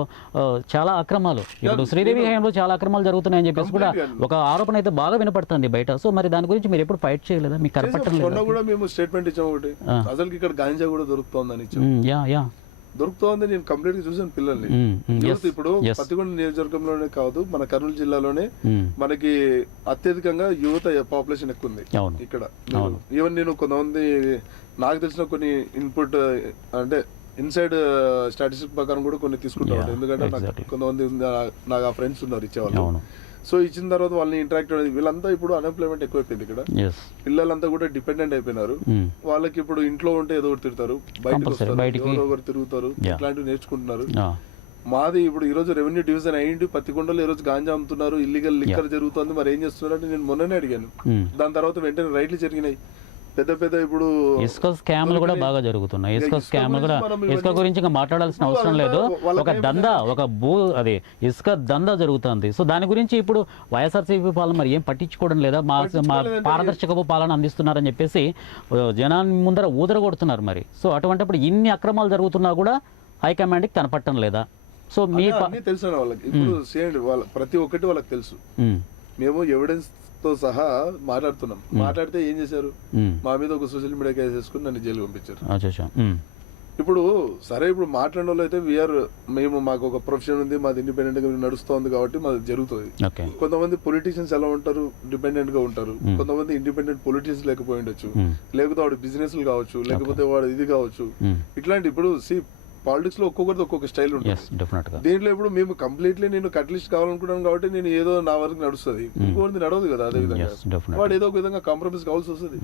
చాలా అక్రమాలు ఇప్పుడు శ్రీదేవి హయాంలో చాలా అక్రమాలు జరుగుతున్నాయని చెప్పేసి కూడా ఒక ఆరోపణ అయితే బాగా వినపడుతుంది బయట. సో మరి దాని గురించి మీరు ఎప్పుడు ఫైట్ చేయలేదా? మీకు కనపడటం కూడా మేము స్టేట్మెంట్ ఇచ్చాము ఒకటి, అసలు ఇక్కడ గాంజా కూడా దొరుకుతుందని. దొరుకుతోంది. నేను కంప్లీట్ గా చూసాను పిల్లల్ని. యూత్ ఇప్పుడు పత్తికొండ నియోజకవర్గంలోనే కాదు, మన కర్నూలు జిల్లాలోనే మనకి అత్యధికంగా యువత పాపులేషన్ ఎక్కువ ఉంది ఇక్కడ. ఈవెన్ నేను కొంతమంది నాకు తెలిసిన కొన్ని ఇన్పుట్ అంటే ఇన్సైడ్ స్టాటిస్టిక్ ప్రకారం కూడా కొన్ని తీసుకుంటాను. ఎందుకంటే నాకు కొంతమంది నాకు ఆ ఫ్రెండ్స్ ఉన్నారు ఇచ్చేవాళ్ళు. సో ఇచ్చిన తర్వాత వాళ్ళని ఇంటరాక్ట్ అనేది వీళ్ళంతా ఇప్పుడు అన్ఎంప్లాయ్మెంట్ ఎక్కువైపోయింది ఇక్కడ. పిల్లలంతా కూడా డిపెండెంట్ అయిపోయినారు. వాళ్ళకి ఇప్పుడు ఇంట్లో ఉంటే ఏదో ఒకటి తిడతారు, బయటకు వస్తారు, ఎవరో ఒకరు తిరుగుతారు, ఇట్లాంటివి నేర్చుకుంటున్నారు. మాది ఇప్పుడు ఈ రోజు రెవెన్యూ డివిజన్ అయ్యింది, పత్తికొండలో ఈ రోజు గాంజా అమ్ముతున్నారు, ఇల్లీగల్ లిక్కర్ జరుగుతుంది, మరి ఏం చేస్తున్నారు అంటే నేను మొన్ననే అడిగాను. దాని తర్వాత వెంటనే రైట్లు జరిగినాయి. పెద్ద పెద్ద ఇప్పుడు ఇసుక స్కామ్లు కూడా బాగా జరుగుతున్నాయి. ఇసుక స్కామ్లు కూడా, ఇసుక గురించి ఇంకా మాట్లాడాల్సిన అవసరం లేదు. ఒక దందా, ఒక అది ఇసుక దందా జరుగుతుంది. సో దాని గురించి ఇప్పుడు వైఎస్ఆర్సీపీ పాలన మరి ఏం పట్టించుకోవడం లేదా? మా పారదర్శకపు పాలన అందిస్తున్నారని చెప్పేసి జనాన్ని ముందర ఊదరగొడుతున్నారు మరి. సో అటువంటిప్పుడు ఇన్ని అక్రమాలు జరుగుతున్నా కూడా హైకమాండ్కి కనపడటం లేదా? సో మీ తెలుసు వాళ్ళకి ఇప్పుడు వాళ్ళ ప్రతి ఒక్కటి వాళ్ళకి తెలుసు. మేము ఎవిడెన్స్ తో సహా మాట్లాడుతున్నాం. మాట్లాడితే ఏం చేశారు, మా మీద ఒక సోషల్ మీడియా కేసు వేసుకుని నన్ను జైలు పంపించారు. ఇప్పుడు సరే, ఇప్పుడు మాట్లాడిన వాళ్ళు అయితే మేము మాకు ఒక ప్రొఫెషన్ ఉంది, మాది ఇండిపెండెంట్ గా నడుస్తోంది కాబట్టి మాది జరుగుతుంది. కొంతమంది పొలిటీషియన్స్ ఎలా ఉంటారు, డిపెండెంట్ గా ఉంటారు. కొంతమంది ఇండిపెండెంట్ పొలిటీషియన్స్ లేకపోయి ఉండొచ్చు, లేకపోతే వాడు బిజినెస్ కావచ్చు, లేకపోతే వాడు ఇది కావచ్చు. ఇట్లాంటి ఇప్పుడు పాలిటిక్స్ లో ఒక్కొక్కరిది ఒక్కొక్క స్టైల్ ఉంటుంది. దీంట్లో ఇప్పుడు మేము కంప్లీట్లీ నేను కట్లిస్ట్ కావాలనుకున్నాను కాబట్టి నేను ఏదో నా వరకు నడుస్తుంది, ఇంకోటి నడవదు కదా. అదే విధంగా వాడు ఏదో ఒక విధంగా కాంప్రమైజ్ కావాల్సి వస్తుంది.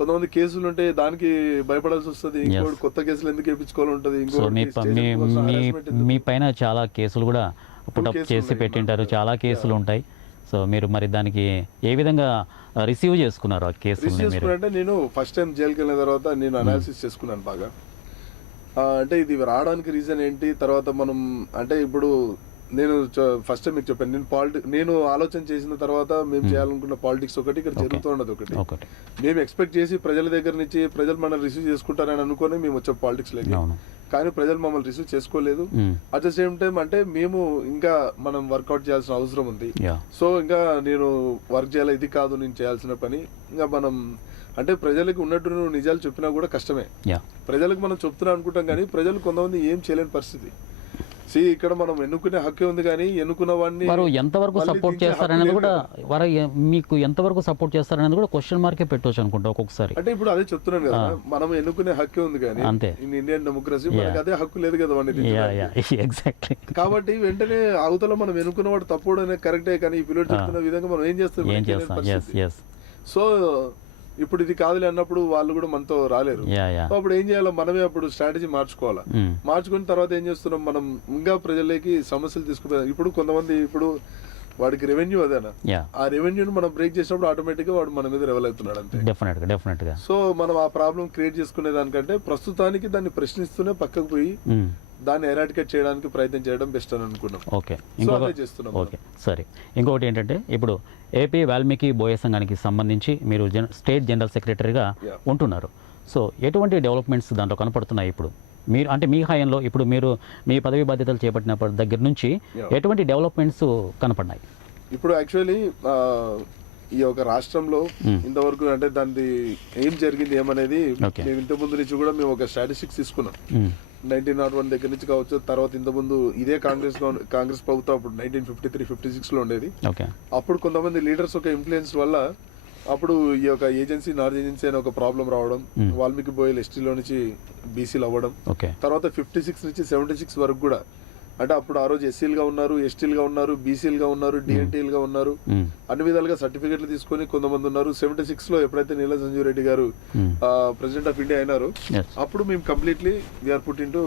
కొంతమంది కేసులు ఉంటే దానికి భయపడాల్సి వస్తుంది, ఇంకోటి కొత్త కేసులు ఎందుకు వేయించుకోవాలి ఉంటుంది. మీ పైన చాలా కేసులు కూడా పుటప్ చేసి పెట్టింటారు, చాలా కేసులు ఉంటాయి. సో మీరు మరి దానికి ఏ విధంగా రిసీవ్ చేసుకున్నారు ఆ కేసులు? అంటే నేను ఫస్ట్ టైం జైలుకి వెళ్ళిన తర్వాత నేను అనాలిసిస్ చేసుకున్నాను బాగా. అంటే ఇది రావడానికి రీజన్ ఏంటి, తర్వాత మనం అంటే ఇప్పుడు నేను ఫస్ట్ టైం మీకు చెప్పాను, నేను ఆలోచన చేసిన తర్వాత మేము చేయాలనుకున్న పాలిటిక్స్ ఒకటి, ఇక్కడ జరుగుతూ ఉన్నది ఒకటి. మేము ఎక్స్పెక్ట్ చేసి ప్రజల దగ్గర నుంచి ప్రజలు మనం రిసీవ్ చేసుకుంటారని అనుకుని మేము వచ్చాం పాలిటిక్స్ లేక. కానీ ప్రజలు మమ్మల్ని రిసీవ్ చేసుకోలేదు. అట్ ద సేమ్ టైం అంటే మేము ఇంకా మనం వర్కౌట్ చేయాల్సిన అవసరం ఉంది. సో ఇంకా నేను వర్క్ చేయాలి, ఇది కాదు నేను చేయాల్సిన పని. ఇంకా మనం అంటే ప్రజలకు ఉన్నట్టు నువ్వు నిజాలు చెప్పినా కూడా కష్టమే. ప్రజలకు మనం చెప్తున్నా అనుకుంటాం కానీ ప్రజలు కొంతమంది ఏం చేయలేని పరిస్థితి. ఇక్కడ మనం ఎన్నుకునే హక్కే ఉంది కానీ ఎన్నుకున్న వాడిని వారు ఎంతవరకు సపోర్ట్ చేస్తారనేది కూడా, వారు మీకు ఎంతవరకు సపోర్ట్ చేస్తారనేది కూడా క్వశ్చన్ మార్కే పెట్టవచ్చు అనుకుంటా ఒక్కొక్కసారి. అంటే ఇప్పుడు అదే చెప్తున్నాను కదా, మనం ఎన్నుకునే హక్కే ఉంది కానీ అంతే ఇండియన్ డెమోక్రసీ మనకి అదే హక్కు లేదు కదా వాడిని. ఎగ్జాక్ట్లీ. కాబట్టి వెంటనే అవతల మనం ఎన్నుకున్న వాడు తప్పుడు అనేది కరెక్టే, కానీ ఈ పిల్లలు చెప్తున్న విధంగా మనం ఏం చేస్తాం. సో ఇప్పుడు ఇది కాదులే అన్నప్పుడు వాళ్ళు కూడా మనతో రాలేరు. అప్పుడు ఏం చేయాలి, మనమే అప్పుడు స్ట్రాటజీ మార్చుకోవాలా. మార్చుకున్న తర్వాత ఏం చేస్తున్నాం, మనం ఇంకా ప్రజలకి సమస్యలు తీసుకుపోయాం. ఇప్పుడు కొంతమంది ఇప్పుడు వాడికి రెవెన్యూ అదేనా, ఆ రెవెన్యూని మనం బ్రేక్ చేసినప్పుడు ఆటోమేటిక్ గా వాడు మన మీద రెవెల్ అవుతున్నాడు అంతే. డెఫినెట్ గా. సో మనం ఆ ప్రాబ్లం క్రియేట్ చేసుకునే దానికంటే ప్రస్తుతానికి దాన్ని ప్రశ్నిస్తూనే పక్కకు పోయి దాన్ని ఎరాడికేట్ చేయడానికి ప్రయత్నం చేయడం బెస్ట్ అని అనుకున్నాం. ఓకే సరే. ఇంకొకటి ఏంటంటే ఇప్పుడు ఏపీ వాల్మీకి బోయ సంఘానికి సంబంధించి మీరు స్టేట్ జనరల్ సెక్రటరీగా ఉంటున్నారు. సో ఎటువంటి డెవలప్మెంట్స్ దాంట్లో కనపడుతున్నాయి ఇప్పుడు మీరు, అంటే మీ హయాంలో ఇప్పుడు మీరు మీ పదవి బాధ్యతలు చేపట్టినప్పటి దగ్గర నుంచి ఎటువంటి డెవలప్మెంట్స్ కనపడినాయి? ఇప్పుడు యాక్చువల్లీ ఈ యొక్క రాష్ట్రంలో ఇంతవరకు అంటే దాని ఏం జరిగింది ఏమనేది మేము ఇంత ముందు నుంచి కూడా మేము ఒక స్టాటిస్టిక్స్ తీసుకున్నాం. 1901 దగ్గర నుంచి కావచ్చు, తర్వాత ఇంతకుముందు ఇదే కాంగ్రెస్ ప్రభుత్వం అప్పుడు 1953-56 లో ఉండేది. అప్పుడు కొంతమంది లీడర్స్ ఒక ఇన్ఫ్లుయెన్స్ వల్ల అప్పుడు ఈ యొక్క ఏజెన్సీ నార్త్ ఏజెన్సీ అనే ఒక ప్రాబ్లం రావడం, వాల్మీకి బోయల్ ఎస్టీలో నుంచి బీసీలు అవ్వడం, తర్వాత 56 నుంచి 76 వరకు కూడా అంటే అప్పుడు ఆ రోజు ఎస్సీలుగా ఉన్నారు, ఎస్టీలుగా ఉన్నారు, బీసీలుగా ఉన్నారు, డిఎన్టీలుగా ఉన్నారు, అన్ని విధాలుగా సర్టిఫికెట్లు తీసుకొని కొంతమంది ఉన్నారు. 76 లో ఎప్పుడైతే నీలం సంజీవ్ రెడ్డి గారు ప్రెసిడెంట్ ఆఫ్ ఇండియా అయినారో అప్పుడు మేము completely we are put into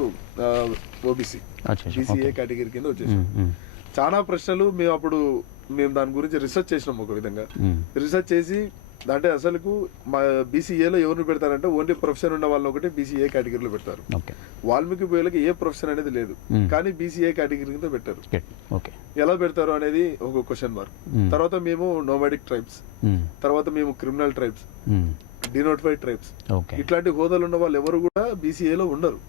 OBC, BCA category కింద వచ్చేసాం. చాలా ప్రశ్నలు మేము దాని గురించి రీసెర్చ్ చేసినాం. ఒక విధంగా రీసెర్చ్ చేసి అంటే అసలుకు మా బీసీఏలో ఎవరిని పెడతారంటే ఓన్లీ ప్రొఫెషన్ ఉన్న వాళ్ళని ఒకటి బీసీఏ కేటగిరీలో పెడతారు. వాల్మీకి బోయలకి ఏ ప్రొఫెషన్ అనేది లేదు కానీ బీసీఏ కేటగిరీ కింద పెట్టారు. ఎలా పెడతారు అనేది ఒక క్వశ్చన్ మార్క్. తర్వాత మేము నోమాడిక్ ట్రైబ్స్, తర్వాత మేము క్రిమినల్ ట్రైబ్స్, డినోటిఫైడ్ ట్రైబ్స్, ఇట్లాంటి హోదాలు ఉన్న వాళ్ళు ఎవరు కూడా బీసీఏలో ఉండరు.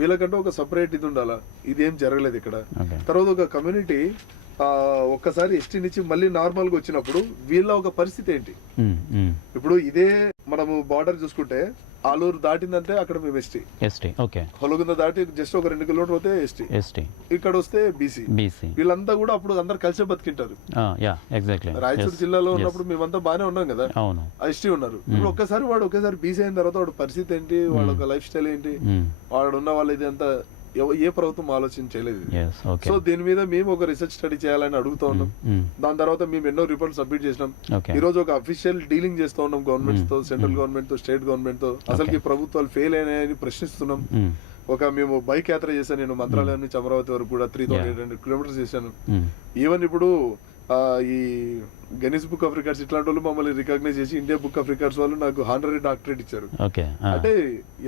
వీళ్ళకంటే ఒక సపరేట్ ఇది ఉండాలా, ఇది ఏం జరగలేదు ఇక్కడ. తర్వాత ఒక కమ్యూనిటీ ఒక్కసారి ఎస్టీ నుంచి మళ్ళీ నార్మల్ గా వచ్చినప్పుడు వీళ్ళ ఒక పరిస్థితి ఏంటి, ఇప్పుడు ఇదే మనము బార్డర్ చూసుకుంటే ఆలూరు దాటిందంటే అక్కడ మేము ఎస్టీ. ST, okay. హొలగుంద దాటి జస్ట్ ఒక 2 కిలోమీటర్ పోతే ఎస్టీ. ఎస్టీ ఇక్కడ వస్తే బీసీ. బీసీ వీళ్ళంతా కూడా అప్పుడు అందరు కలిసే బతికింటారు. Yeah, exactly. రాయచూరు జిల్లాలో ఉన్నప్పుడు మేమంతా బాగానే ఉన్నాం కదా. అవును. ఎస్టీ ఉన్నారు. ఇప్పుడు ఒక్కసారి బీసీ అయిన తర్వాత వాడు పరిస్థితి ఏంటి, వాళ్ళ ఒక లైఫ్ స్టైల్ ఏంటి, వాడు ఉన్న వాళ్ళ ఇది అంతా ఏ ప్రభుత్వం ఆలోచించలేదు. సో దీని మీద మేము ఒక రీసెర్చ్ స్టడీ చేయాలని అడుగుతా ఉన్నాం. దాని తర్వాత మేము ఎన్నో రిపోర్ట్ సబ్మిట్ చేసినాం. ఈ రోజు ఒక అఫీషియల్ డీలింగ్ చేస్తా ఉన్నాం గవర్నమెంట్స్ తో, సెంట్రల్ గవర్నమెంట్ తో, స్టేట్ గవర్నమెంట్ తో. అసలు ప్రభుత్వాలు ఫెయిల్ అయినాయని ప్రశ్నిస్తున్నాం. మేము బైక్ యాత్ర చేశాను నేను మంత్రాలయం నుంచి అమరావతి వరకు కూడా 3800 కిలోమీటర్స్ చేశాను. ఈవెన్ ఇప్పుడు ఈ గిన్నిస్ బుక్ ఆఫ్ రికార్డ్స్ ఇట్లాంటి వాళ్ళు మమ్మల్ని రికగ్నైజ్ చేసి ఇండియా బుక్ ఆఫ్ రికార్డ్స్ వాళ్ళు నాకు హానరీ డాక్టరేట్ ఇచ్చారు. అంటే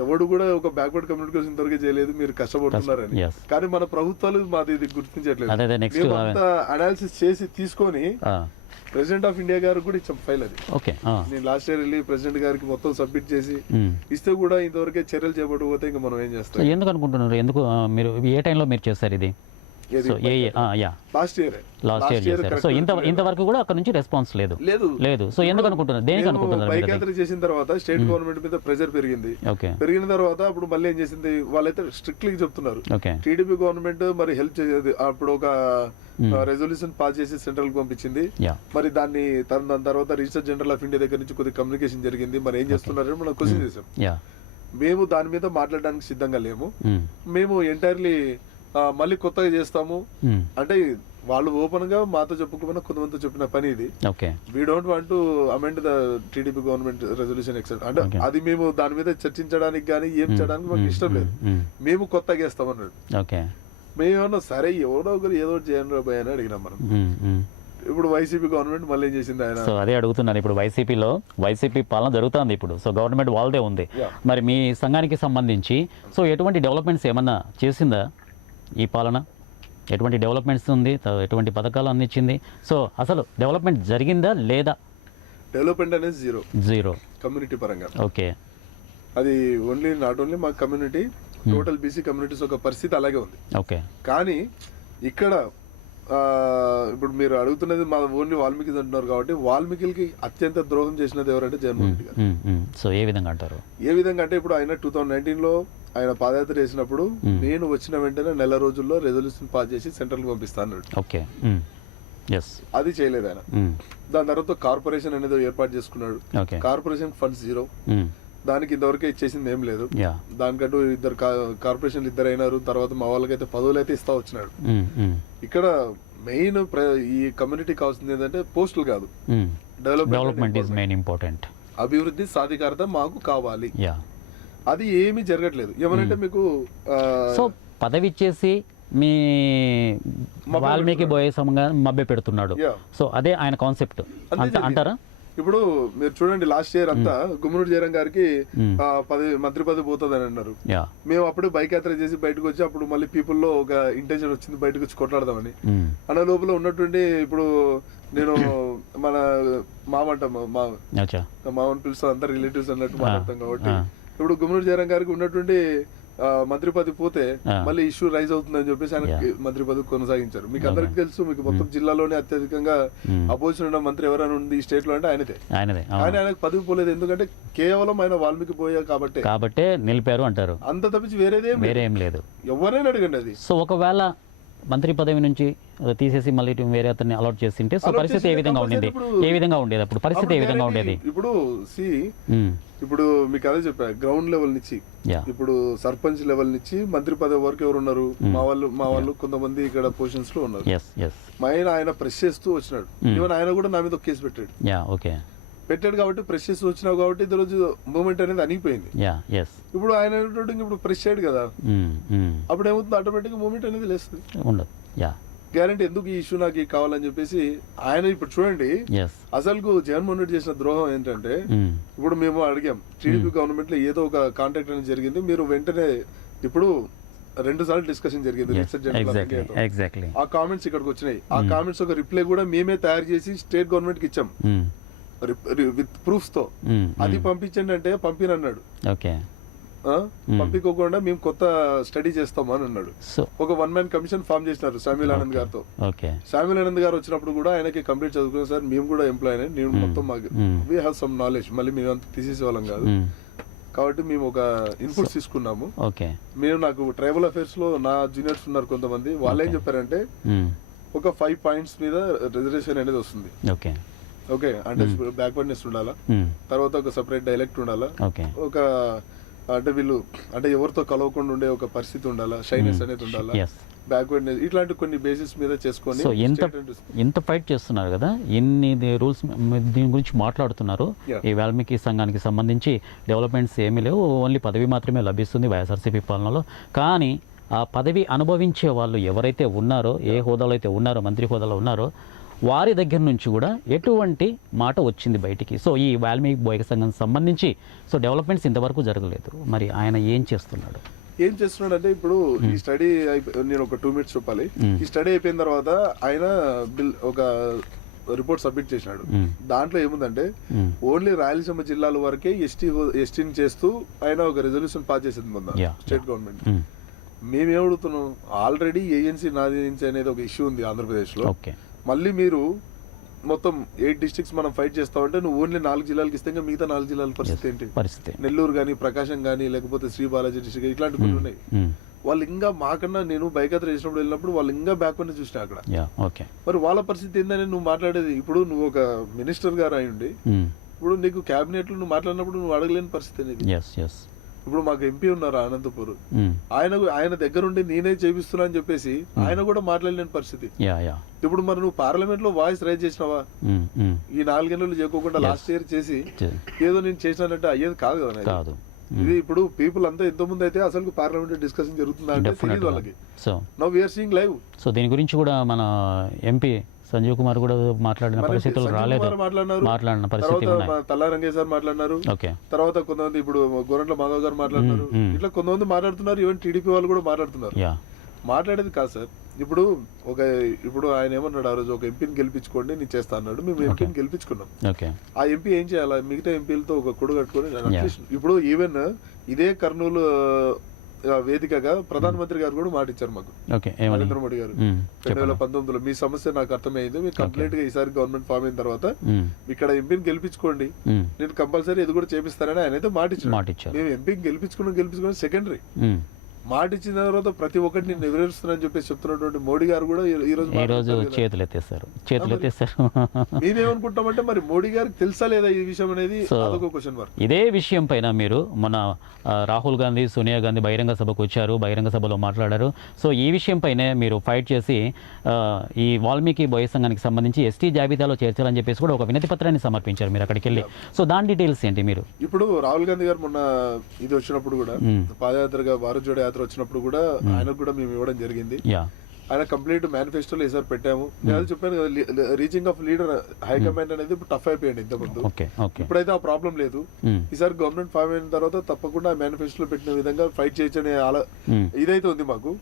ఎవడు కూడా ఒక బ్యాక్వర్డ్ కమ్యూనిటీ ఇంతవరకు చేయలేదు, మీరు కష్టపడుతున్నారని. కానీ మన ప్రభుత్వాలు మాది ఇది గుర్తించట్లేదు. మేము అంతా అనాలిసిస్ చేసి తీసుకొని ప్రెసిడెంట్ ఆఫ్ ఇండియా గారికి కూడా ఇచ్చాం ఫైల్. అది నేను లాస్ట్ ఇయర్ వెళ్ళి ప్రెసిడెంట్ గారికి మొత్తం సబ్మిట్ చేసి ఇస్తే కూడా ఇంతవరకే చర్యలు చేపట్టకపోతే ఇంకా మనం ఏం చేస్తాం. ఎందుకు అనుకుంటున్నారు? ఎందుకు మీరు ఏ టైంలో మీరు చేశారు ఇది? లాస్ట్ ఇయర్ చేశారు. సో ఇంతవరకు కూడా అక్కడ నుంచి రెస్పాన్స్ లేదు. సో ఎందుకు అనుకుంటున్నారు? దేనికి అనుకుంటున్నారు? బైక్ యాత్ర చేసిన తర్వాత స్టేట్ గవర్నమెంట్ మీద ప్రెజర్ పెరిగింది. పెరిగిన తర్వాత అప్పుడు మళ్ళీ ఏం చేసింది, వాళ్ళైతే స్ట్రిక్ట్లీ చెప్తున్నారు టీడీపీ గవర్నమెంట్ మరి హెల్ప్ చేసేది. అప్పుడు ఒక రెజల్యూషన్ పాస్ చేసి సెంట్రల్ పంపించింది. మరి దాని తర్వాత రిజిస్టర్ జనరల్ ఆఫ్ ఇండియా దగ్గర నుంచి కొద్దిగా కమ్యూనికేషన్ జరిగింది. మరి ఏం చేస్తున్నారని మనం క్వశ్చన్ చేసాం. మేము దాని మీద మాట్లాడడానికి సిద్ధంగా లేము. మేము ఎంటైర్లీ మళ్ళీ కొత్తగా చేస్తాము అంటే వాళ్ళు ఓపెన్ గా మాతో చెప్పుకోమన్నా కొంతమందితో చెప్పిన పని ఇది. We don't want to amend the TDP government resolution except అంటే అది మేము దాని మీద చర్చించడానికి కానీ ఏం చేయడానికి మాకు ఇష్టం లేదు. మేము కొత్తగా వేస్తాం అన్నాడు. మేమన్నా సరే ఎవడో ఒకరు ఏదో చేయండి రాబోయ్ అని అడిగినాం మనం. ఇప్పుడు వైసీపీ గవర్నమెంట్ మళ్ళీ ఏం చేసింది ఆయన? సో అదే అడుగుతున్నాను. ఇప్పుడు వైసీపీ పాలన జరుగుతుంది ఇప్పుడు. సో గవర్నమెంట్ వాళ్ళదే ఉంది. మరి మీ సంఘానికి సంబంధించి సో ఎటువంటి డెవలప్మెంట్స్ ఏమన్నా చేసిందా ఈ పాలన? ఎటువంటి డెవలప్మెంట్స్ ఉంది? ఎటువంటి పథకాలు అందించింది? సో అసలు డెవలప్మెంట్ జరిగిందా లేదా? డెవలప్మెంట్ అనేది జీరో కమ్యూనిటీ పరంగా. ఓకే. అది నాట్ ఓన్లీ మా కమ్యూనిటీ, టోటల్ బీసీ కమ్యూనిటీస్ ఒక పరిస్థితి అలాగే ఉంది. ఓకే. కానీ ఇక్కడ ఇప్పుడు మీరు అడుగుతున్నది మా ఓన్లీ వాల్మీకి అంటున్నారు కాబట్టి వాల్మీకి అత్యంత ద్రోహం చేసినది ఎవరంటే జగన్మోహన్ రెడ్డి గారు. సో ఏ విధంగా అంటారు? ఏ విధంగా అంటే ఇప్పుడు ఆయన 2019లో ఆయన పాదయాత్ర చేసినప్పుడు నేను వచ్చిన వెంటనే నెల రోజుల్లో రెజల్యూషన్ పాస్ చేసి సెంట్రల్ పంపిస్తాను. ఓకే. అది చేయలేదు ఆయన. దాని తర్వాత కార్పొరేషన్ అనేది ఏర్పాటు చేసుకున్నాడు. Corporation funds zero. దానికి ఇంతవరకు ఇచ్చేసింది ఏం లేదు. దానికంటూ ఇద్దరు కార్పొరేషన్లు ఇద్దరు అయినారు. తర్వాత మా వాళ్ళకైతే పదవులు అయితే ఇస్తా వచ్చినాడు. ఇక్కడ మెయిన్ ఈ కమ్యూనిటీ కావాల్సింది ఏంటంటే పోస్టులు కాదు, డెవలప్మెంట్ ఈజ్ మెయిన్ ఇంపార్టెంట్. అభివృద్ధి సాధికారత మాకు కావాలి. అది ఏమీ జరగట్లేదు. ఏమనంటే మీకు సో పదవి ఇచ్చేసి మీ వాల్మీకి బోయే సమంగా మభ్య పెడుతున్నాడు. సో అదే ఆయన కాన్సెప్ట్ అంటారా? ఇప్పుడు మీరు చూడండి, లాస్ట్ ఇయర్ అంతా గుమ్మనూరు జయరాం గారికి మంత్రి పదవి పోతుంది అని అన్నారు. మేము అప్పుడు బైక్ యాత్ర చేసి బయటకు వచ్చి అప్పుడు మళ్ళీ పీపుల్ లో ఒక ఇంటెన్షన్ వచ్చింది బయటకు వచ్చి కొట్లాడదామని. అన్న లోపల ఉన్నటువంటి ఇప్పుడు నేను మన మామంటాం మామని పిలుస్తాం, అందరు రిలేటివ్స్ అన్నట్టు మాట్లాడతాం కాబట్టి ఇప్పుడు గుమ్మనూరు జయరాం గారికి ఉన్నటువంటి మంత్రి పదవి పోతే మళ్ళీ ఇష్యూ రైజ్ అవుతుందని చెప్పేసి ఆయన మంత్రి పదవి కొనసాగించారు. మీకు అందరికి తెలుసు, మీకు మొత్తం జిల్లాలోనే అత్యధికంగా అపోజిషన్ ఉన్న మంత్రి ఎవరైనా ఉంది ఈ స్టేట్ లో అంటే ఆయనదే. కానీ ఆయనకు పదవి పోలేదు. ఎందుకంటే కేవలం ఆయన వాల్మీకి పోయా కాబట్టి నిలిపారు అంటారు. అంత తప్పించి వేరేదేం లేదు. ఎవరైనా అడగండి అది. సో ఒకవేళ మంత్రి పదవి నుంచి తీసేసి మళ్ళీ వేరే అతన్ని అలాట్ చేసింటే సో పరిస్థితి ఏ విధంగా ఉండేది? అప్పుడు పరిస్థితి ఏ విధంగా ఉండేది? ఇప్పుడు మీకు అదే చెప్పా, గ్రౌండ్ లెవెల్ నుంచి ఇప్పుడు సర్పంచ్ లెవెల్ నుంచి మంత్రి పదవి వరకు ఎవరు ఉన్నారు? మా వాళ్ళు కొంతమంది ఇక్కడ పొజిషన్స్ లో ఉన్నారు. ఆయన ప్రెస్ చేస్తూ వచ్చినాడు. ఈవెన్ ఆయన కూడా నా మీద ఒక కేసు పెట్టాడు కాబట్టి ప్రెస్ చేస్తూ వచ్చినావు కాబట్టి ఈ రోజు మూమెంట్ అనేది అనిగిపోయింది. ఇప్పుడు ఆయన ఇప్పుడు ప్రెస్ చేయడు కదా, అప్పుడు ఏమవుతుంది, ఆటోమేటిక్ మూమెంట్ అనేది లేస్తుంది. గ్యారంటీ ఎందుకు ఈ ఇష్యూ నాకు కావాలని చెప్పేసి ఆయన ఇప్పుడు చూడండి. అసలు జగన్మోహన్ రెడ్డి చేసిన ద్రోహం ఏంటంటే ఇప్పుడు మేము అడిగాం టీడీపీ గవర్నమెంట్ లో ఏదో ఒక కాంటాక్ట్ అనేది జరిగింది, మీరు వెంటనే ఇప్పుడు 2 సార్లు డిస్కషన్ జరిగింది. ఆ కామెంట్స్ ఇక్కడికి వచ్చినాయి. ఆ కామెంట్స్ ఒక రిప్లై కూడా మేమే తయారు చేసి స్టేట్ గవర్నమెంట్ కి ఇచ్చాం విత్ ప్రూఫ్స్ తో. అది పంపించండి అంటే పంపినన్నాడు. పంపించకుండా మేము కొత్త స్టడీ చేస్తాము అని అన్నాడు. ఒక 1 man కమిషన్ ఫామ్ చేసినారు శామ్యూల్ ఆనంద్ గారితో. శామ్యూల్ ఆనంద్ గారు వచ్చినప్పుడు కూడా ఆయనకి కంప్లీట్ చదువుకున్నాం సార్, మేము కూడా ఎంప్లాయ్ నేను మొత్తం వీ హ్యావ్ సమ్ నాలెడ్జ్, మళ్ళీ మేము అంత తీసేసే వాళ్ళం కాదు. కాబట్టి మేము ఒక ఇన్పుట్స్ తీసుకున్నాము. ఓకే. మేము నాకు ట్రైబల్ అఫేర్స్ లో నా జూనియర్స్ ఉన్నారు కొంతమంది, వాళ్ళు ఏం చెప్పారంటే ఒక 5 పాయింట్స్ మీద రిజర్వేషన్ అనేది వస్తుంది. ఓకే. ఓకే, అంటే బ్యాక్వర్డ్నెస్ ఉండాలా, తర్వాత ఒక సెపరేట్ డైలెక్ట్ ఉండాలా, ఒక అంటే వీళ్ళు అంటే ఎవరితో కలవకుండా ఉండే ఒక పరిస్థితి ఉండాలా, షైనెస్ అనేది ఉండాలా, బ్యాక్వర్డ్నెస్, ఇట్లాంటి కొన్ని బేసిస్ మీద చేసుకొని. సో ఎంత ఫైట్ చేస్తున్నారు కదా, ఎన్ని రూల్స్ దీని గురించి మాట్లాడుతున్నారు. ఈ వాల్మీకి సంఘానికి సంబంధించి డెవలప్మెంట్స్ ఏమీ లేవు, ఓన్లీ పదవి మాత్రమే లభిస్తుంది వైఎస్ఆర్సీపీ పాలనలో. కానీ ఆ పదవి అనుభవించే వాళ్ళు ఎవరైతే ఉన్నారో, ఏ హోదాలో అయితే ఉన్నారో, మంత్రి హోదాలో ఉన్నారో, వారి దగ్గర నుంచి కూడా ఎటువంటి మాట వచ్చింది బయటికి. సో ఈ వాల్మీకి బోయక సంఘం సంబంధించి సో డెవలప్మెంట్స్ ఇంతవరకు జరగలేదు. మరి ఆయన ఏం చేస్తున్నాడు అంటే ఇప్పుడు ఈ స్టడీ నేను ఒక 2 minutes చెప్పాలి. ఈ స్టడీ అయిపోయిన తర్వాత ఆయన ఒక రిపోర్ట్ సబ్మిట్ చేసినాడు. దాంట్లో ఏముందంటే ఓన్లీ రాయలసీమ జిల్లాల వరకే ఎస్టీని చేస్తూ ఆయన ఒక రెజల్యూషన్ పాస్ చేసింది మొన్న స్టేట్ గవర్నమెంట్. మేమేమడుగుతున్నాం, ఆల్రెడీ ఏజెన్సీ నాది ఏజెన్సీ అనేది ఒక ఇష్యూ ఉంది ఆంధ్రప్రదేశ్ లో. మళ్ళీ మీరు మొత్తం 8 districts మనం ఫైట్ చేస్తామంటే నువ్వు ఓన్లీ 4 జిల్లాలకు ఇస్తే మిగతా 4 జిల్లాల పరిస్థితి ఏంటి? నెల్లూరు కానీ, ప్రకాశం కానీ, లేకపోతే శ్రీ బాలాజీ డిస్ట్రిక్ట్, ఇట్లాంటి కొన్ని ఉన్నాయి. వాళ్ళు ఇంకా మాకన్నా, నేను బైక్ యాత్ర చేసినప్పుడు వెళ్ళినప్పుడు వాళ్ళు ఇంకా బ్యాక్వర్డ్ చూసినా అక్కడ. మరి వాళ్ళ పరిస్థితి ఏందని నువ్వు మాట్లాడేది? ఇప్పుడు నువ్వు ఒక మినిస్టర్ గారు అయ్యుండి ఇప్పుడు నీకు క్యాబినెట్ లో నువ్వు మాట్లాడినప్పుడు నువ్వు అడగలేని పరిస్థితి అనేది. ఇప్పుడు మాకు ఎంపీ ఉన్నారు అనంతపూర్, ఆయన దగ్గరుండి నేనే చేపిస్తున్నా అని చెప్పేసి ఆయన కూడా మాట్లాడలేని పరిస్థితి. ఇప్పుడు మరి నువ్వు పార్లమెంట్ లో వాయిస్ రైజ్ చేసినావా? ఈ 4 ఏళ్ళు చేయకోకుండా లాస్ట్ ఇయర్ చేసి ఏదో నేను చేసినానంటే అయ్యేది కాదు కదా. ఇది ఇప్పుడు పీపుల్ అంతా ఎంతో ముందు అయితే అసలు పార్లమెంట్ డిస్కషన్ జరుగుతుందా అంటే తెలియదు వాళ్ళకి. Now we are seeing live. So దీని గురించి కూడా మన ఎంపీ సంజీవ్ కుమార్ కూడా మాట్లాడిన పరిస్థితులు రాలేదు, మాట్లాడిన పరిస్థితి తల్లా రంగయ్య సార్ మాట్లాడినారు. తర్వాత కొంతమంది ఇప్పుడు గోరంట్ల మాధవ్ గారు మాట్లాడినారు. ఇట్లా కొంతమంది మాట్లాడుతున్నారు. ఈవెన్ టీడీపీ వాళ్ళు కూడా మాట్లాడుతున్నారు. మాట్లాడేది కాదు సార్. ఇప్పుడు ఆయన ఏమన్నాడు ఆ రోజు, ఒక ఎంపీని గెలిపించుకోండి నేను చేస్తా అన్నాడు. మేము ఎంపీని గెలిపించుకున్నాం. ఆ ఎంపీ ఏం చేయాలా? మిగతా ఎంపీలతో ఒక కొడు కట్టుకొని ఇప్పుడు ఈవెన్ ఇదే కర్నూలు వేదికగా ప్రధానమంత్రి గారు కూడా మాట ఇచ్చారు మాకు, నరేంద్ర మోడీ గారు 2019లో. మీ సమస్య నాకు అర్థమైంది, మీరు కంప్లీట్ గా ఈసారి గవర్నమెంట్ ఫామ్ అయిన తర్వాత ఇక్కడ ఎంపీని గెలిపించుకోండి, నేను కంపల్సరీ ఇది కూడా చేపిస్తానని ఆయన అయితే మాట ఇచ్చారు. మేము ఎంపీని గెలిపించుకుని సెకండరీ మాట ఇచ్చిన తర్వాత ప్రతి ఒక్కటి నెరవేరుస్తున్నారని చెప్పేసి చెప్తున్నటువంటి మోడీ గారు కూడా ఈ రోజు చేతులు ఎత్తేస్తారు. మేమేమనుకుంటామంటే మరి మోడీ గారికి తెలుసా లేదా ఈ విషయం అనేది అదొక క్వశ్చన్ మార్క్. ఇదే విషయం పైన మీరు మన రాహుల్ గాంధీ, సోనియా గాంధీ బహిరంగ సభకు వచ్చారు, బహిరంగ సభలో మాట్లాడారు. సో ఈ విషయం పైనే మీరు ఫైట్ చేసి ఈ వాల్మీకి బోయ సంఘానికి సంబంధించి ఎస్టీ జాబితాలో చేర్చాలని చెప్పేసి కూడా ఒక వినతి పత్రాన్ని సమర్పించారు మీరు అక్కడికి వెళ్ళి. సో దాని డీటెయిల్స్ ఏంటి? మీరు ఇప్పుడు రాహుల్ గాంధీ గారు మొన్న ఇది వచ్చినప్పుడు కూడా పాదయాత్రగా భారత్ జోడో యాత్ర వచ్చినప్పుడు కూడా ఆయనకు కూడా మేము ఇవ్వడం జరిగింది. ఆయన కంప్లీట్ మేనిఫెస్టోలో ఈసారి పెట్టాము. నేను అది చెప్పాను కదా, రీచింగ్ ఆఫ్ లీడర్ హైకమాండ్ అనేది టఫ్ అయిపోయింది ఇంతకుముందు. ఇప్పుడైతే ఆ ప్రాబ్లం లేదు. ఈసారి గవర్నమెంట్ ఫామ్ అయిన తర్వాత తప్పకుండా మేనిఫెస్టోలో పెట్టిన విధంగా ఫైట్ చేయొచ్చనే ఇదైతే ఉంది మాకు.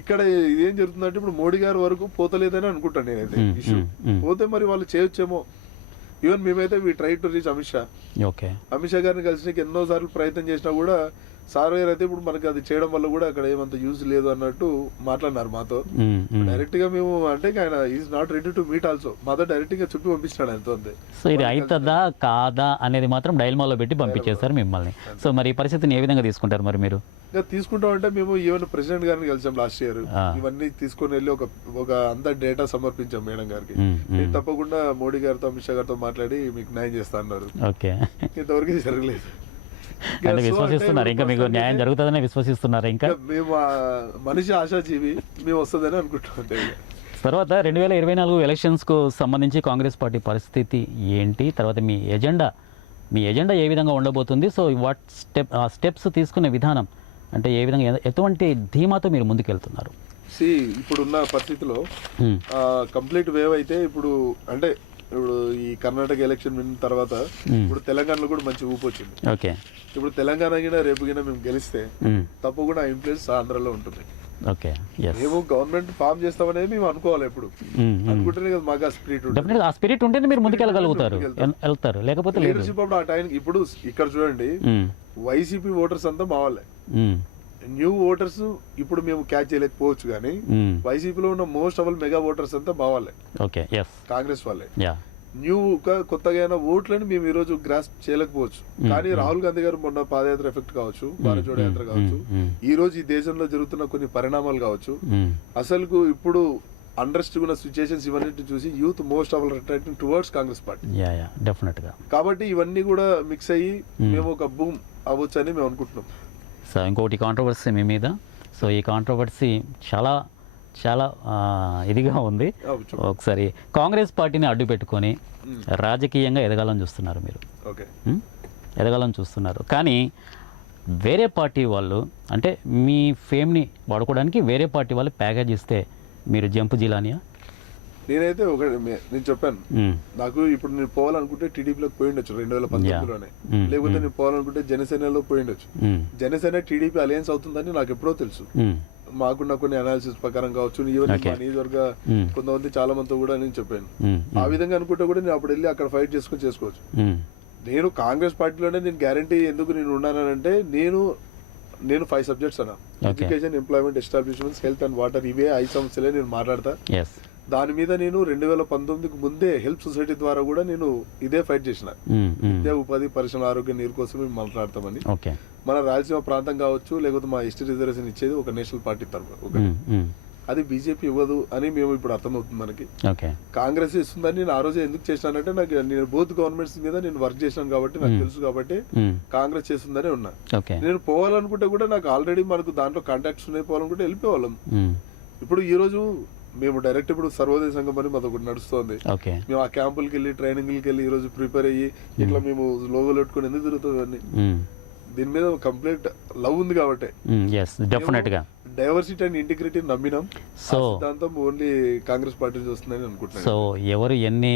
ఇక్కడ ఇదేం జరుగుతుందంటే ఇప్పుడు మోడీ గారి వరకు పోతలేదని అనుకుంటాను నేనైతే. ఇష్యూ పోతే మరి వాళ్ళు చేయొచ్చేమో. ఈవెన్ మేమైతే we try to reach Amit Shah. Amit Shah గారిని కలిసి ఎన్నో సార్లు ప్రయత్నం చేసినా కూడా సార్ గారు అయితే ఇప్పుడు మనకి అది చేయడం వల్ల కూడా అక్కడ ఏమంత యూజ్ లేదు అన్నట్టు మాట్లాడినారు మాతో. డైరెక్ట్ గా మేము అంటే ఆయన is not ready to meet also, మాతో డైరెక్ట్ గా చెప్పి పంపిస్తున్నాడు ఆయనతో అంతే. సో ఇది అవుతుందా కాదా అనేది మాత్రం డైల్మాలో పెట్టి పంపించేశారు మిమ్మల్ని. సో మరి ఈ పరిస్థితిని ఏ విధంగా తీసుకుంటారు మరి మీరు? ఇంకా తీసుకుంటామంటే మేము ఈవెన్ ప్రెసిడెంట్ గారిని కలిసాం లాస్ట్ ఇయర్. ఇవన్నీ తీసుకొని వెళ్ళి ఒక అంత డేటా సమర్పించాం మేడం గారికి. తప్పకుండా మోడీ గారితో, అమిత్ షా గారితో మాట్లాడి మీకు న్యాయం చేస్తా అన్నారు. ఇంతవరకు జరగలేదు. విశ్వసిస్తున్నారు ఇంకా మీకు న్యాయం జరుగుతుందని విశ్వసిస్తున్నారు? ఇంకా మేము మనిషి ఆశాజీవి, మేము వస్తుందని అనుకుంటాం. తర్వాత 2024 ఎలక్షన్స్కు సంబంధించి కాంగ్రెస్ పార్టీ పరిస్థితి ఏంటి? తర్వాత మీ ఎజెండా ఏ విధంగా ఉండబోతుంది? సో వాట్ స్టెప్స్ తీసుకునే విధానం అంటే ఏ విధంగా, ఎటువంటి ధీమాతో మీరు ముందుకెళ్తున్నారు? ఇప్పుడున్న పరిస్థితిలో కంప్లీట్ వేవ్ అయితే ఇప్పుడు అంటే ఇప్పుడు ఈ కర్ణాటక ఎలక్షన్ విన్న తర్వాత ఇప్పుడు తెలంగాణలో కూడా మంచి ఊపు వచ్చింది. ఇప్పుడు తెలంగాణ గిన రేపు గిన మేము గెలిస్తే తప్పకుండా ఆ ఇన్ఫ్లుయెన్స్ ఆంధ్రలో ఉంటుంది. మేము గవర్నమెంట్ ఫామ్ చేస్తామనేది మేము అనుకోవాలి. ఎప్పుడు అనుకుంటేనే కదా మాకు ఆ స్పిరిట్ ఉంటుంది. ఆ స్పిరిట్ ఉంటేనే మీరు ముందుకెళ్ళగలుగుతారు, లేకపోతే లీడర్షిప్ అప్పుడు ఆ టైం. ఇప్పుడు ఇక్కడ చూడండి, వైసీపీ ఓటర్స్ అంతా మా వాళ్ళే. న్యూ ఓటర్స్ ఇప్పుడు మేము క్యాచ్ చేయలేకపోవచ్చు, కానీ వైసీపీలో ఉన్న most of all mega voters అంతా మా వాళ్ళే, కాంగ్రెస్ వాళ్ళే. న్యూగా కొత్తగా అయిన ఓట్లని మేము ఈ రోజు గ్రాస్ప్ చేయలేకపోవచ్చు. కానీ రాహుల్ గాంధీ గారు మొన్న పాదయాత్ర ఎఫెక్ట్ కావచ్చు, భారత్ జోడో యాత్ర కావచ్చు, ఈ రోజు ఈ దేశంలో జరుగుతున్న కొన్ని పరిణామాలు కావచ్చు, అసలు ఇప్పుడు అండర్స్ట్ ఉన్న సిచ్యుయేషన్స్ ఇవన్నీ చూసి youth most of attracting towards Congress party. Definite గా. కాబట్టి ఇవన్నీ కూడా మిక్స్ అయ్యి మేము ఒక బూమ్ అవ్వచ్చు అని మేము అనుకుంటున్నాం. సో ఇంకొకటి కాంట్రవర్సీ మీ మీద. సో ఈ కాంట్రవర్సీ చాలా చాలా ఇదిగా ఉంది. ఒకసారి కాంగ్రెస్ పార్టీని అడ్డు పెట్టుకొని రాజకీయంగా ఎదగాలని చూస్తున్నారు మీరు. ఓకే, ఎదగాలని చూస్తున్నారు. కానీ వేరే పార్టీ వాళ్ళు అంటే మీ ఫేమ్ని వాడుకోవడానికి వేరే పార్టీ వాళ్ళు ప్యాకేజ్ ఇస్తే మీరు జంపు జిలానియా? నేనైతే నేను చెప్పాను, నాకు ఇప్పుడు నేను పోవాలనుకుంటే టీడీపీలోకి పోయిండొచ్చు 2019లోనే, లేకపోతే నేను పోవాలనుకుంటే జనసేనలో పోయిండొచ్చు. జనసేన టీడీపీ అలయన్స్ అవుతుందని నాకు ఎప్పుడో తెలుసు. మాకున్న కొన్ని అనాలిసిస్ ప్రకారం కావచ్చు, ఈవెన్ మా నియోజకవర్గ కొంతమంది చాలా మందితో కూడా నేను చెప్పాను. ఆ విధంగా అనుకుంటే కూడా నేను అప్పుడు వెళ్ళి అక్కడ ఫైట్ చేసుకోవచ్చు. నేను కాంగ్రెస్ పార్టీలోనే నేను గ్యారంటీ ఎందుకు నేను ఉన్నానంటే నేను 5 సబ్జెక్ట్స్ అన్నా: education, employment, establishments, health and water. ఇవే 5 సమస్యలే నేను మాట్లాడతా. దాని మీద నేను 2019కి ముందే హెల్ప్ సొసైటీ ద్వారా కూడా నేను ఇదే ఫైట్ చేసిన. విద్యా, ఉపాధి, పరిశ్రమ, ఆరోగ్య, నీరు కోసం మేము మాట్లాడతామని. మన రాయలసీమ ప్రాంతం కావచ్చు, లేకపోతే మా ఎస్టీ రిజర్వేషన్ ఇచ్చేది ఒక నేషనల్ పార్టీ తరఫు, అది బీజేపీ ఇవ్వదు అని మేము ఇప్పుడు అర్థమవుతుంది మనకి. కాంగ్రెస్ ఇస్తుందని నేను ఆ రోజు ఎందుకు చేసినానంటే నేను బోత్ గవర్నమెంట్స్ మీద నేను వర్క్ చేసినాను కాబట్టి నాకు తెలుసు కాబట్టి కాంగ్రెస్ చేస్తుందని ఉన్నా. నేను పోవాలనుకుంటే కూడా నాకు ఆల్రెడీ మనకు దాంట్లో కాంటాక్ట్స్ ఉన్నాయి, పోవాలనుకుంటే వెళ్ళిపోవాళ్ళం. ఇప్పుడు ఈ రోజు మేము డైరెక్ట్ ఇప్పుడు సర్వోదయ సంఘం అని మాది ఒకటి నడుస్తుంది. మేము ఆ క్యాంపులకి వెళ్ళి ట్రైనింగ్కి వెళ్ళి ఈ రోజు ప్రిపేర్ అయ్యి ఇట్లా మేము లోగోలు పెట్టుకుని ఎందుకు తిరుగుతుంది అన్ని దీని మీద కంప్లీట్ లవ్ ఉంది కాబట్టి డైవర్సిటీ అండ్ ఇంటిగ్రిటీ నమ్మినాం. సో దాంతో ఓన్లీ కాంగ్రెస్ పార్టీ వస్తుందని అనుకుంటున్నాను. సో ఎవరు ఎన్ని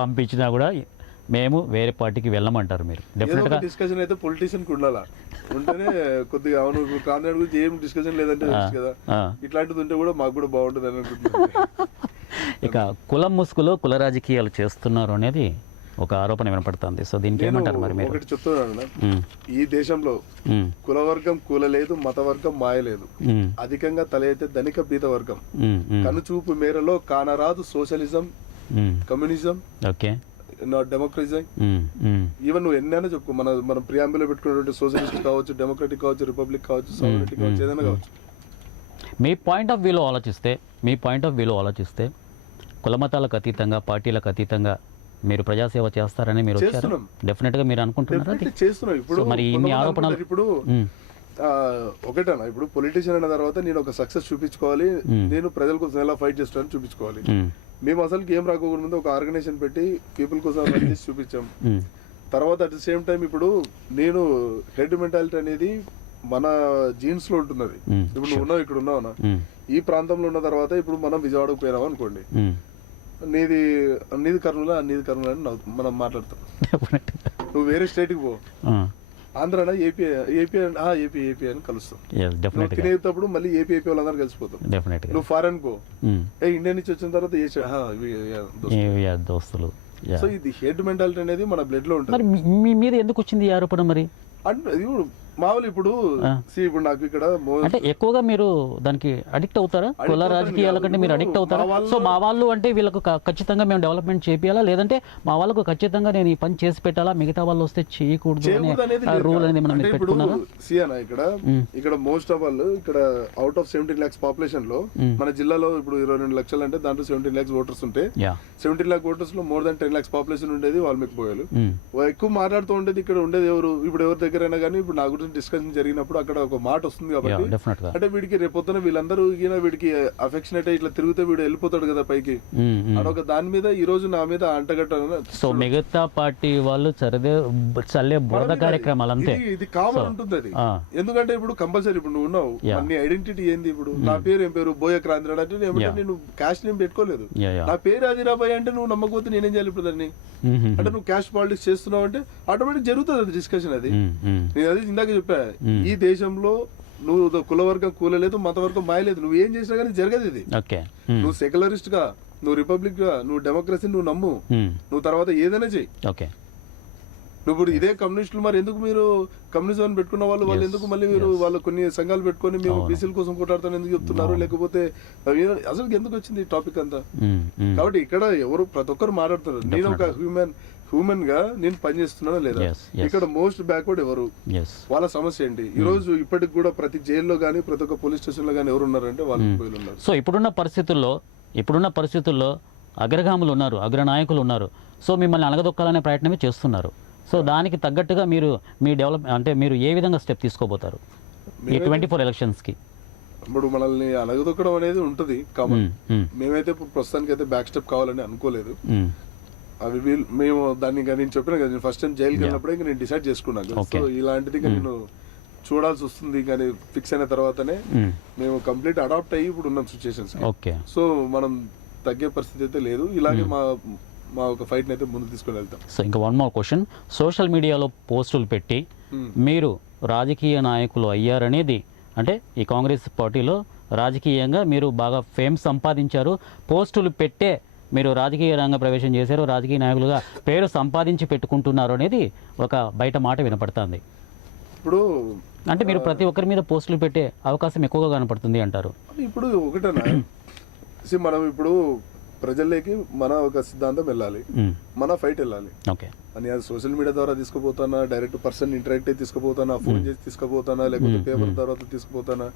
పంపించినా కూడా మేము వేరే పార్టీకి వెళ్ళమంటారు మీరు? డెఫినెట్గా డిస్కషన్ అయితే పొలిటీషియన్ కి ఉండాలా, ఉంటేనే కొద్దిగా అవును కాంగ్రెస్ గురించి ఏం డిస్కషన్ లేదంటే కదా, ఇట్లాంటిది ఉంటే కూడా మాకు కూడా బాగుంటుంది అని అనుకుంటున్నాను. ఇక కులం ముసుగులో కుల రాజకీయాలు చేస్తున్నారు అనేది ఒక ఆరోపణ వినపడుతుంది. సో దీనికి ఏమంటారు మరి మీరు? ఒకటి చెప్తున్నాను, ఈ దేశంలో కుల వర్గం కూలలేదు, మత వర్గం మాయలేదు. అధికంగా తల అయితే ధనిక బీద వర్గం. కనుచూపు మేరలో కానరాదు సోషలిజం, కమ్యూనిజం, డెమోక్రటిజం. ఈవెన్ నువ్వు ఎన్నైనా చెప్పుకో, మనం ప్రియాంబులో పెట్టుకున్నటువంటి సోషలిస్ట్ కావచ్చు, డెమోక్రటిక్ కావచ్చు, రిపబ్లిక్ కావచ్చు, సోవరెనిటీ కావచ్చు, ఏదైనా కావచ్చు. మీ పాయింట్ ఆఫ్ వ్యూలో ఆలోచిస్తే కులమతాలకు అతీతంగా, పార్టీలకు అతీతంగా మీరు ప్రజాసేవ చేస్తారని మీరు డెఫినెట్ గా మీరు అనుకుంటున్నారు? చేస్తున్నాం. ఇప్పుడు మరి ఇన్ని ఆరోపణలు ఇప్పుడు ఒకటేనా, ఇప్పుడు పొలిటీషియన్ అయిన తర్వాత నేను ఒక సక్సెస్ చూపించుకోవాలి, నేను ప్రజల కోసం ఎలా ఫైట్ చేస్తానని చూపించుకోవాలి. మేము అసలు ఏం రాకోకుండా ఒక ఆర్గనైజేషన్ పెట్టి పీపుల్ కోసం ఫైట్ చేసి చూపించాం. తర్వాత అట్ ద సేమ్ టైం ఇప్పుడు నేను హెడ్ మెంటాలిటీ అనేది మన జీన్స్ లో ఉంటున్నది. ఇప్పుడు నువ్వు ఉన్నావు, ఇక్కడ ఉన్నావునా, ఈ ప్రాంతంలో ఉన్న తర్వాత ఇప్పుడు మనం విజయవాడకు పోయినావు అనుకోండి, నీది కర్నూలు అని మనం మాట్లాడతాం. నువ్వు వేరే స్టేట్ కి పో, ఆంధ్రానా, ఏపీ అని కలుస్తాం. తినేటప్పుడు మళ్ళీ ఏపీ వాళ్ళందరూ కలిసిపోతాం. నువ్వు ఫారెన్ పో, ఇండియా నుంచి వచ్చిన తర్వాత దోస్తులు. సో ఇది హెడ్ మెంటాలిటీ అనేది మన బ్లడ్ లో ఉంటుంది. మీ మీద ఎందుకు వచ్చింది ఈ ఆరోపణ మరి? అంటే మామూలు ఇప్పుడు నాకు ఇక్కడ అంటే ఎక్కువగా మీరు దానికి అడిక్ట్ అవుతారా? కుల రాజకీయాల కంటే మీరు అడిక్ట్ అవుతారా? సో మా వాళ్ళు అంటే వీళ్ళకు ఖచ్చితంగా మేము డెవలప్మెంట్ చేపియాలా, లేదంటే మా వాళ్ళకు ఖచ్చితంగా నేను ఈ పని చేసి పెట్టాలా, మిగతా వాళ్ళు వస్తే చేయకూడదు రూల్ అనేది మనం పెట్టుకున్నారా? ఇక్కడ మోస్ట్ ఆఫ్ ఆల్ ఇక్కడ అవుట్ ఆఫ్ 17 lakhs పాపులేషన్ లో మన జిల్లాలో ఇప్పుడు 22 లక్షలు అంటే దాంట్లో 17 lakhs ఓటర్స్ ఉంటే 17 lakh ఓటర్స్ లో మోర్ దాన్ 10 lakhs పాపులేషన్ ఉండేది వాల్మీకి బోయలు. ఎక్కువ మాట్లాడుతూ ఉండేది ఇక్కడ ఉండేది ఎవరు, ఇప్పుడు ఎవరి దగ్గరైనా కానీ ఇప్పుడు నా గురించి డిస్కషన్ జరిగినప్పుడు అక్కడ ఒక మాట వస్తుంది కాబట్టి, అంటే వీడికి రేపొద్దున వీళ్ళందరూ వీడికి అఫెక్షనేట్ ఇట్లా తిరిగితే వీడు వెళ్ళిపోతాడు కదా పైకి అదొక దాని మీద ఈ రోజు నా మీద అంటగట్టాను. సో మిగతా పార్టీ వాళ్ళు చల్లే బురద కార్యక్రమాలు అంతే, ఇది కామన్ ఉంటుంది అది. ఎందుకంటే ఇప్పుడు కంపల్సరీ ఇప్పుడు నువ్వు ఉన్నావు, నీ ఐడెంటిటీ ఏంది? ఇప్పుడు నా పేరు ఏం పేరు, బోయ క్రాంతిరాడు అంటే నేను క్యాస్ట్ నేమ్ పెట్టుకోలేదు, నా పేరు అదిరాబాయ్ అంటే నువ్వు నమ్మకపోతే నేనేం చేయాలి ఇప్పుడు దాన్ని? అంటే నువ్వు క్యాస్ట్ పాలిటిక్స్ చేస్తున్నావు అంటే ఆటోమేటిక్ జరుగుతుంది అది డిస్కషన్. అది నేను అది ఇందాక చెప్పా, ఈ దేశంలో నువ్వు కులవర్గం కూలలేదు, మతవర్గం మాయలేదు, నువ్వు ఏం చేసినా కానీ జరగదు ఇది. నువ్వు సెక్యులరిస్ట్ గా, నువ్వు రిపబ్లిక్ గా, నువ్వు డెమోక్రసీ నువ్వు నమ్ము, నువ్వు తర్వాత ఏదైనా చెయ్యి. ఇప్పుడు ఇదే కమ్యూనిస్టులు మరి ఎందుకు మీరు కమ్యూనిజం అని పెట్టుకున్న వాళ్ళు ఎందుకు మళ్ళీ మీరు వాళ్ళు కొన్ని సంఘాలు పెట్టుకొని మేము బీసీల కోసం కొట్లాడతాను ఎందుకు చెప్తున్నారు, లేకపోతే అసలు ఎందుకు వచ్చింది ఈ టాపిక్ అంతా? కాబట్టి ఇక్కడ ఎవరు ప్రతి ఒక్కరు మాట్లాడుతున్నారు. నేను ఒక హ్యూమన్ గా నేను పనిచేస్తున్నానా లేదా, ఇక్కడ మోస్ట్ బ్యాక్వర్డ్ ఎవరు, వాళ్ళ సమస్య ఏంటి, ఈ రోజు ఇప్పటికి కూడా ప్రతి జైల్లో గానీ ప్రతి ఒక్క పోలీస్ స్టేషన్ లో గానీ ఎవరు ఉన్నారంటే వాళ్ళు ఉన్నారు. సో ఇప్పుడున్న పరిస్థితుల్లో అగ్రగాములు ఉన్నారు, అగ్రనాయకులు ఉన్నారు. సో మిమ్మల్ని అణగదొక్కాలనే ప్రయత్నమే చేస్తున్నారు. సో దానికి తగ్గట్టుగా మీరు మీ మీరు ఏ విధంగా స్టెప్ తీసుకోబోతారు ఈ 24 ఎలక్షన్స్కి? ఇప్పుడు మనల్ని అణగదొక్కడం అనేది ఉంటుంది కామన్. మేమైతే ఇప్పుడు ప్రస్తుతానికి అయితే బ్యాక్ స్టెప్ కావాలని అనుకోలేదు. అవి మేము దాన్ని నేను చెప్పినా కదా, నేను ఫస్ట్ టైం జైలుకి వెళ్ళినప్పుడే ఇంకా నేను డిసైడ్ చేసుకున్నాను. సో ఇలాంటిది నేను చూడాల్సి వస్తుంది, కానీ ఫిక్స్ అయిన తర్వాతనే మేము కంప్లీట్ అడాప్ట్ అయ్యి ఇప్పుడు ఉన్న సిచ్యుయేషన్స్. సో మనం తగ్గే పరిస్థితి అయితే లేదు. ఇలాగే మా ఒక ఫైట్ అయితే ముందు తీసుకొని వెళ్తాం. సో ఇంకా వన్ మోర్ క్వశ్చన్, సోషల్ మీడియాలో పోస్టులు పెట్టి మీరు రాజకీయ నాయకులు అయ్యారనేది, అంటే ఈ కాంగ్రెస్ పార్టీలో రాజకీయంగా మీరు బాగా ఫేమ్ సంపాదించారు, పోస్టులు పెట్టే మీరు రాజకీయ రంగ ప్రవేశం చేశారు, రాజకీయ నాయకులుగా పేరు సంపాదించి పెట్టుకుంటున్నారు అనేది ఒక బయట మాట వినపడుతుంది. ఇప్పుడు అంటే మీరు ప్రతి ఒక్కరి మీద పోస్టులు పెట్టే అవకాశం ఎక్కువగా కనపడుతుంది అంటారు. ఇప్పుడు ఒకటేనా, మనం ఇప్పుడు ప్రజల్లోకి మన ఒక సిద్ధాంతం వెళ్ళాలి, మన ఫైట్ వెళ్ళాలి. అని అది సోషల్ మీడియా ద్వారా తీసుకుపోతానా, డైరెక్ట్ పర్సన్ ఇంటరాక్ట్ అయితే తీసుకుపోతానా, ఫోన్ చేసి తీసుకుపోతానా, లేకపోతే పేపర్ ద్వారా తీసుకుపోతానా?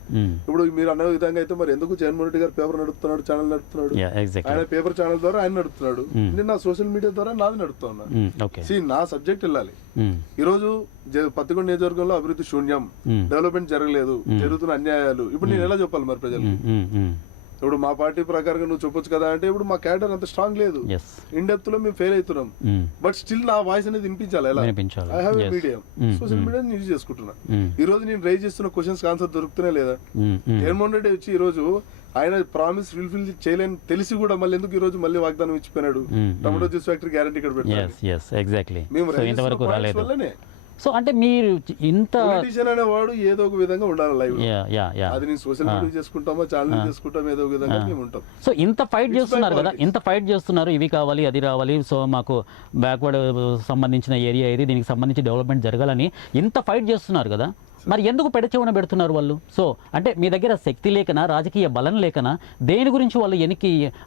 ఇప్పుడు మీరు అన్న విధంగా అయితే మరి ఎందుకు జగన్మోహన్ రెడ్డి గారు పేపర్ నడుపుతున్నాడు, ఛానల్ నడుపుతున్నాడు, ఆయన పేపర్ ఛానల్ ద్వారా ఆయన నడుపుతున్నాడు, నేను నా సోషల్ మీడియా ద్వారా నాది నడుపుతున్నా. నా సబ్జెక్ట్ వెళ్ళాలి. ఈ రోజు పత్తికొండ నియోజకవర్గంలో అభివృద్ధి శూన్యం, డెవలప్మెంట్ జరగలేదు, జరుగుతున్న అన్యాయాలు ఇప్పుడు నేను ఎలా చెప్పాలి మరి ప్రజలు? ఇప్పుడు మా పార్టీ ప్రకారంగా నువ్వు చెప్పొచ్చు కదా అంటే, ఇప్పుడు మా క్యాడర్ అంత స్ట్రాంగ్ లేదు, ఇన్ డెప్త్ లో మేము ఫెయిల్ అవుతున్నాం, బట్ స్టిల్ నా వాయిస్ అనేది వినిపించాలి. ఎలా I have a medium, social మీడియాని యూజ్ చేసుకుంటున్నా. ఈ రోజు నేను రైజ్ చేస్తున్న క్వశ్చన్స్ ఆన్సర్ దొరుకుతూనే లేదా? జగన్మోహన్ రెడ్డి వచ్చి ఈ రోజు ఆయన ప్రామిస్ ఫుల్ఫిల్ చేయలేని తెలిసి కూడా మళ్ళీ ఎందుకు ఈ రోజు మళ్ళీ వాగ్దానం ఇచ్చిపోయినాడు, టమాటో జ్యూస్ ఫ్యాక్టరీ గ్యారంటీ ఇక్కడ పెట్టారు. మేము రైజ్ వల్లనే. సో అంటే మీరు ఇంత పొలిటీషియన్ అనేవాడు ఏదో ఒక విధంగా ఉండాలి లైవ్. అది నేను సోషల్ మీడియా చేసుకుంటామా, ఛానల్ చేసుకుంటాం, ఏదో ఒక విధంగా మేము ఉంటాం. సో ఇంత ఫైట్ చేస్తున్నారు కదా, ఇంత ఫైట్ చేస్తున్నారు, ఇవి కావాలి అది రావాలి, సో మాకు బ్యాక్వర్డ్ సంబంధించిన ఏరియా ఇది, దీనికి సంబంధించి డెవలప్మెంట్ జరగాలని ఇంత ఫైట్ చేస్తున్నారు కదా, మరి ఎందుకు పెడచెవున పెడుతున్నారు వాళ్ళు? సో అంటే మీ దగ్గర శక్తి లేకనా, రాజకీయ బలం లేకనా, దేని గురించి వాళ్ళు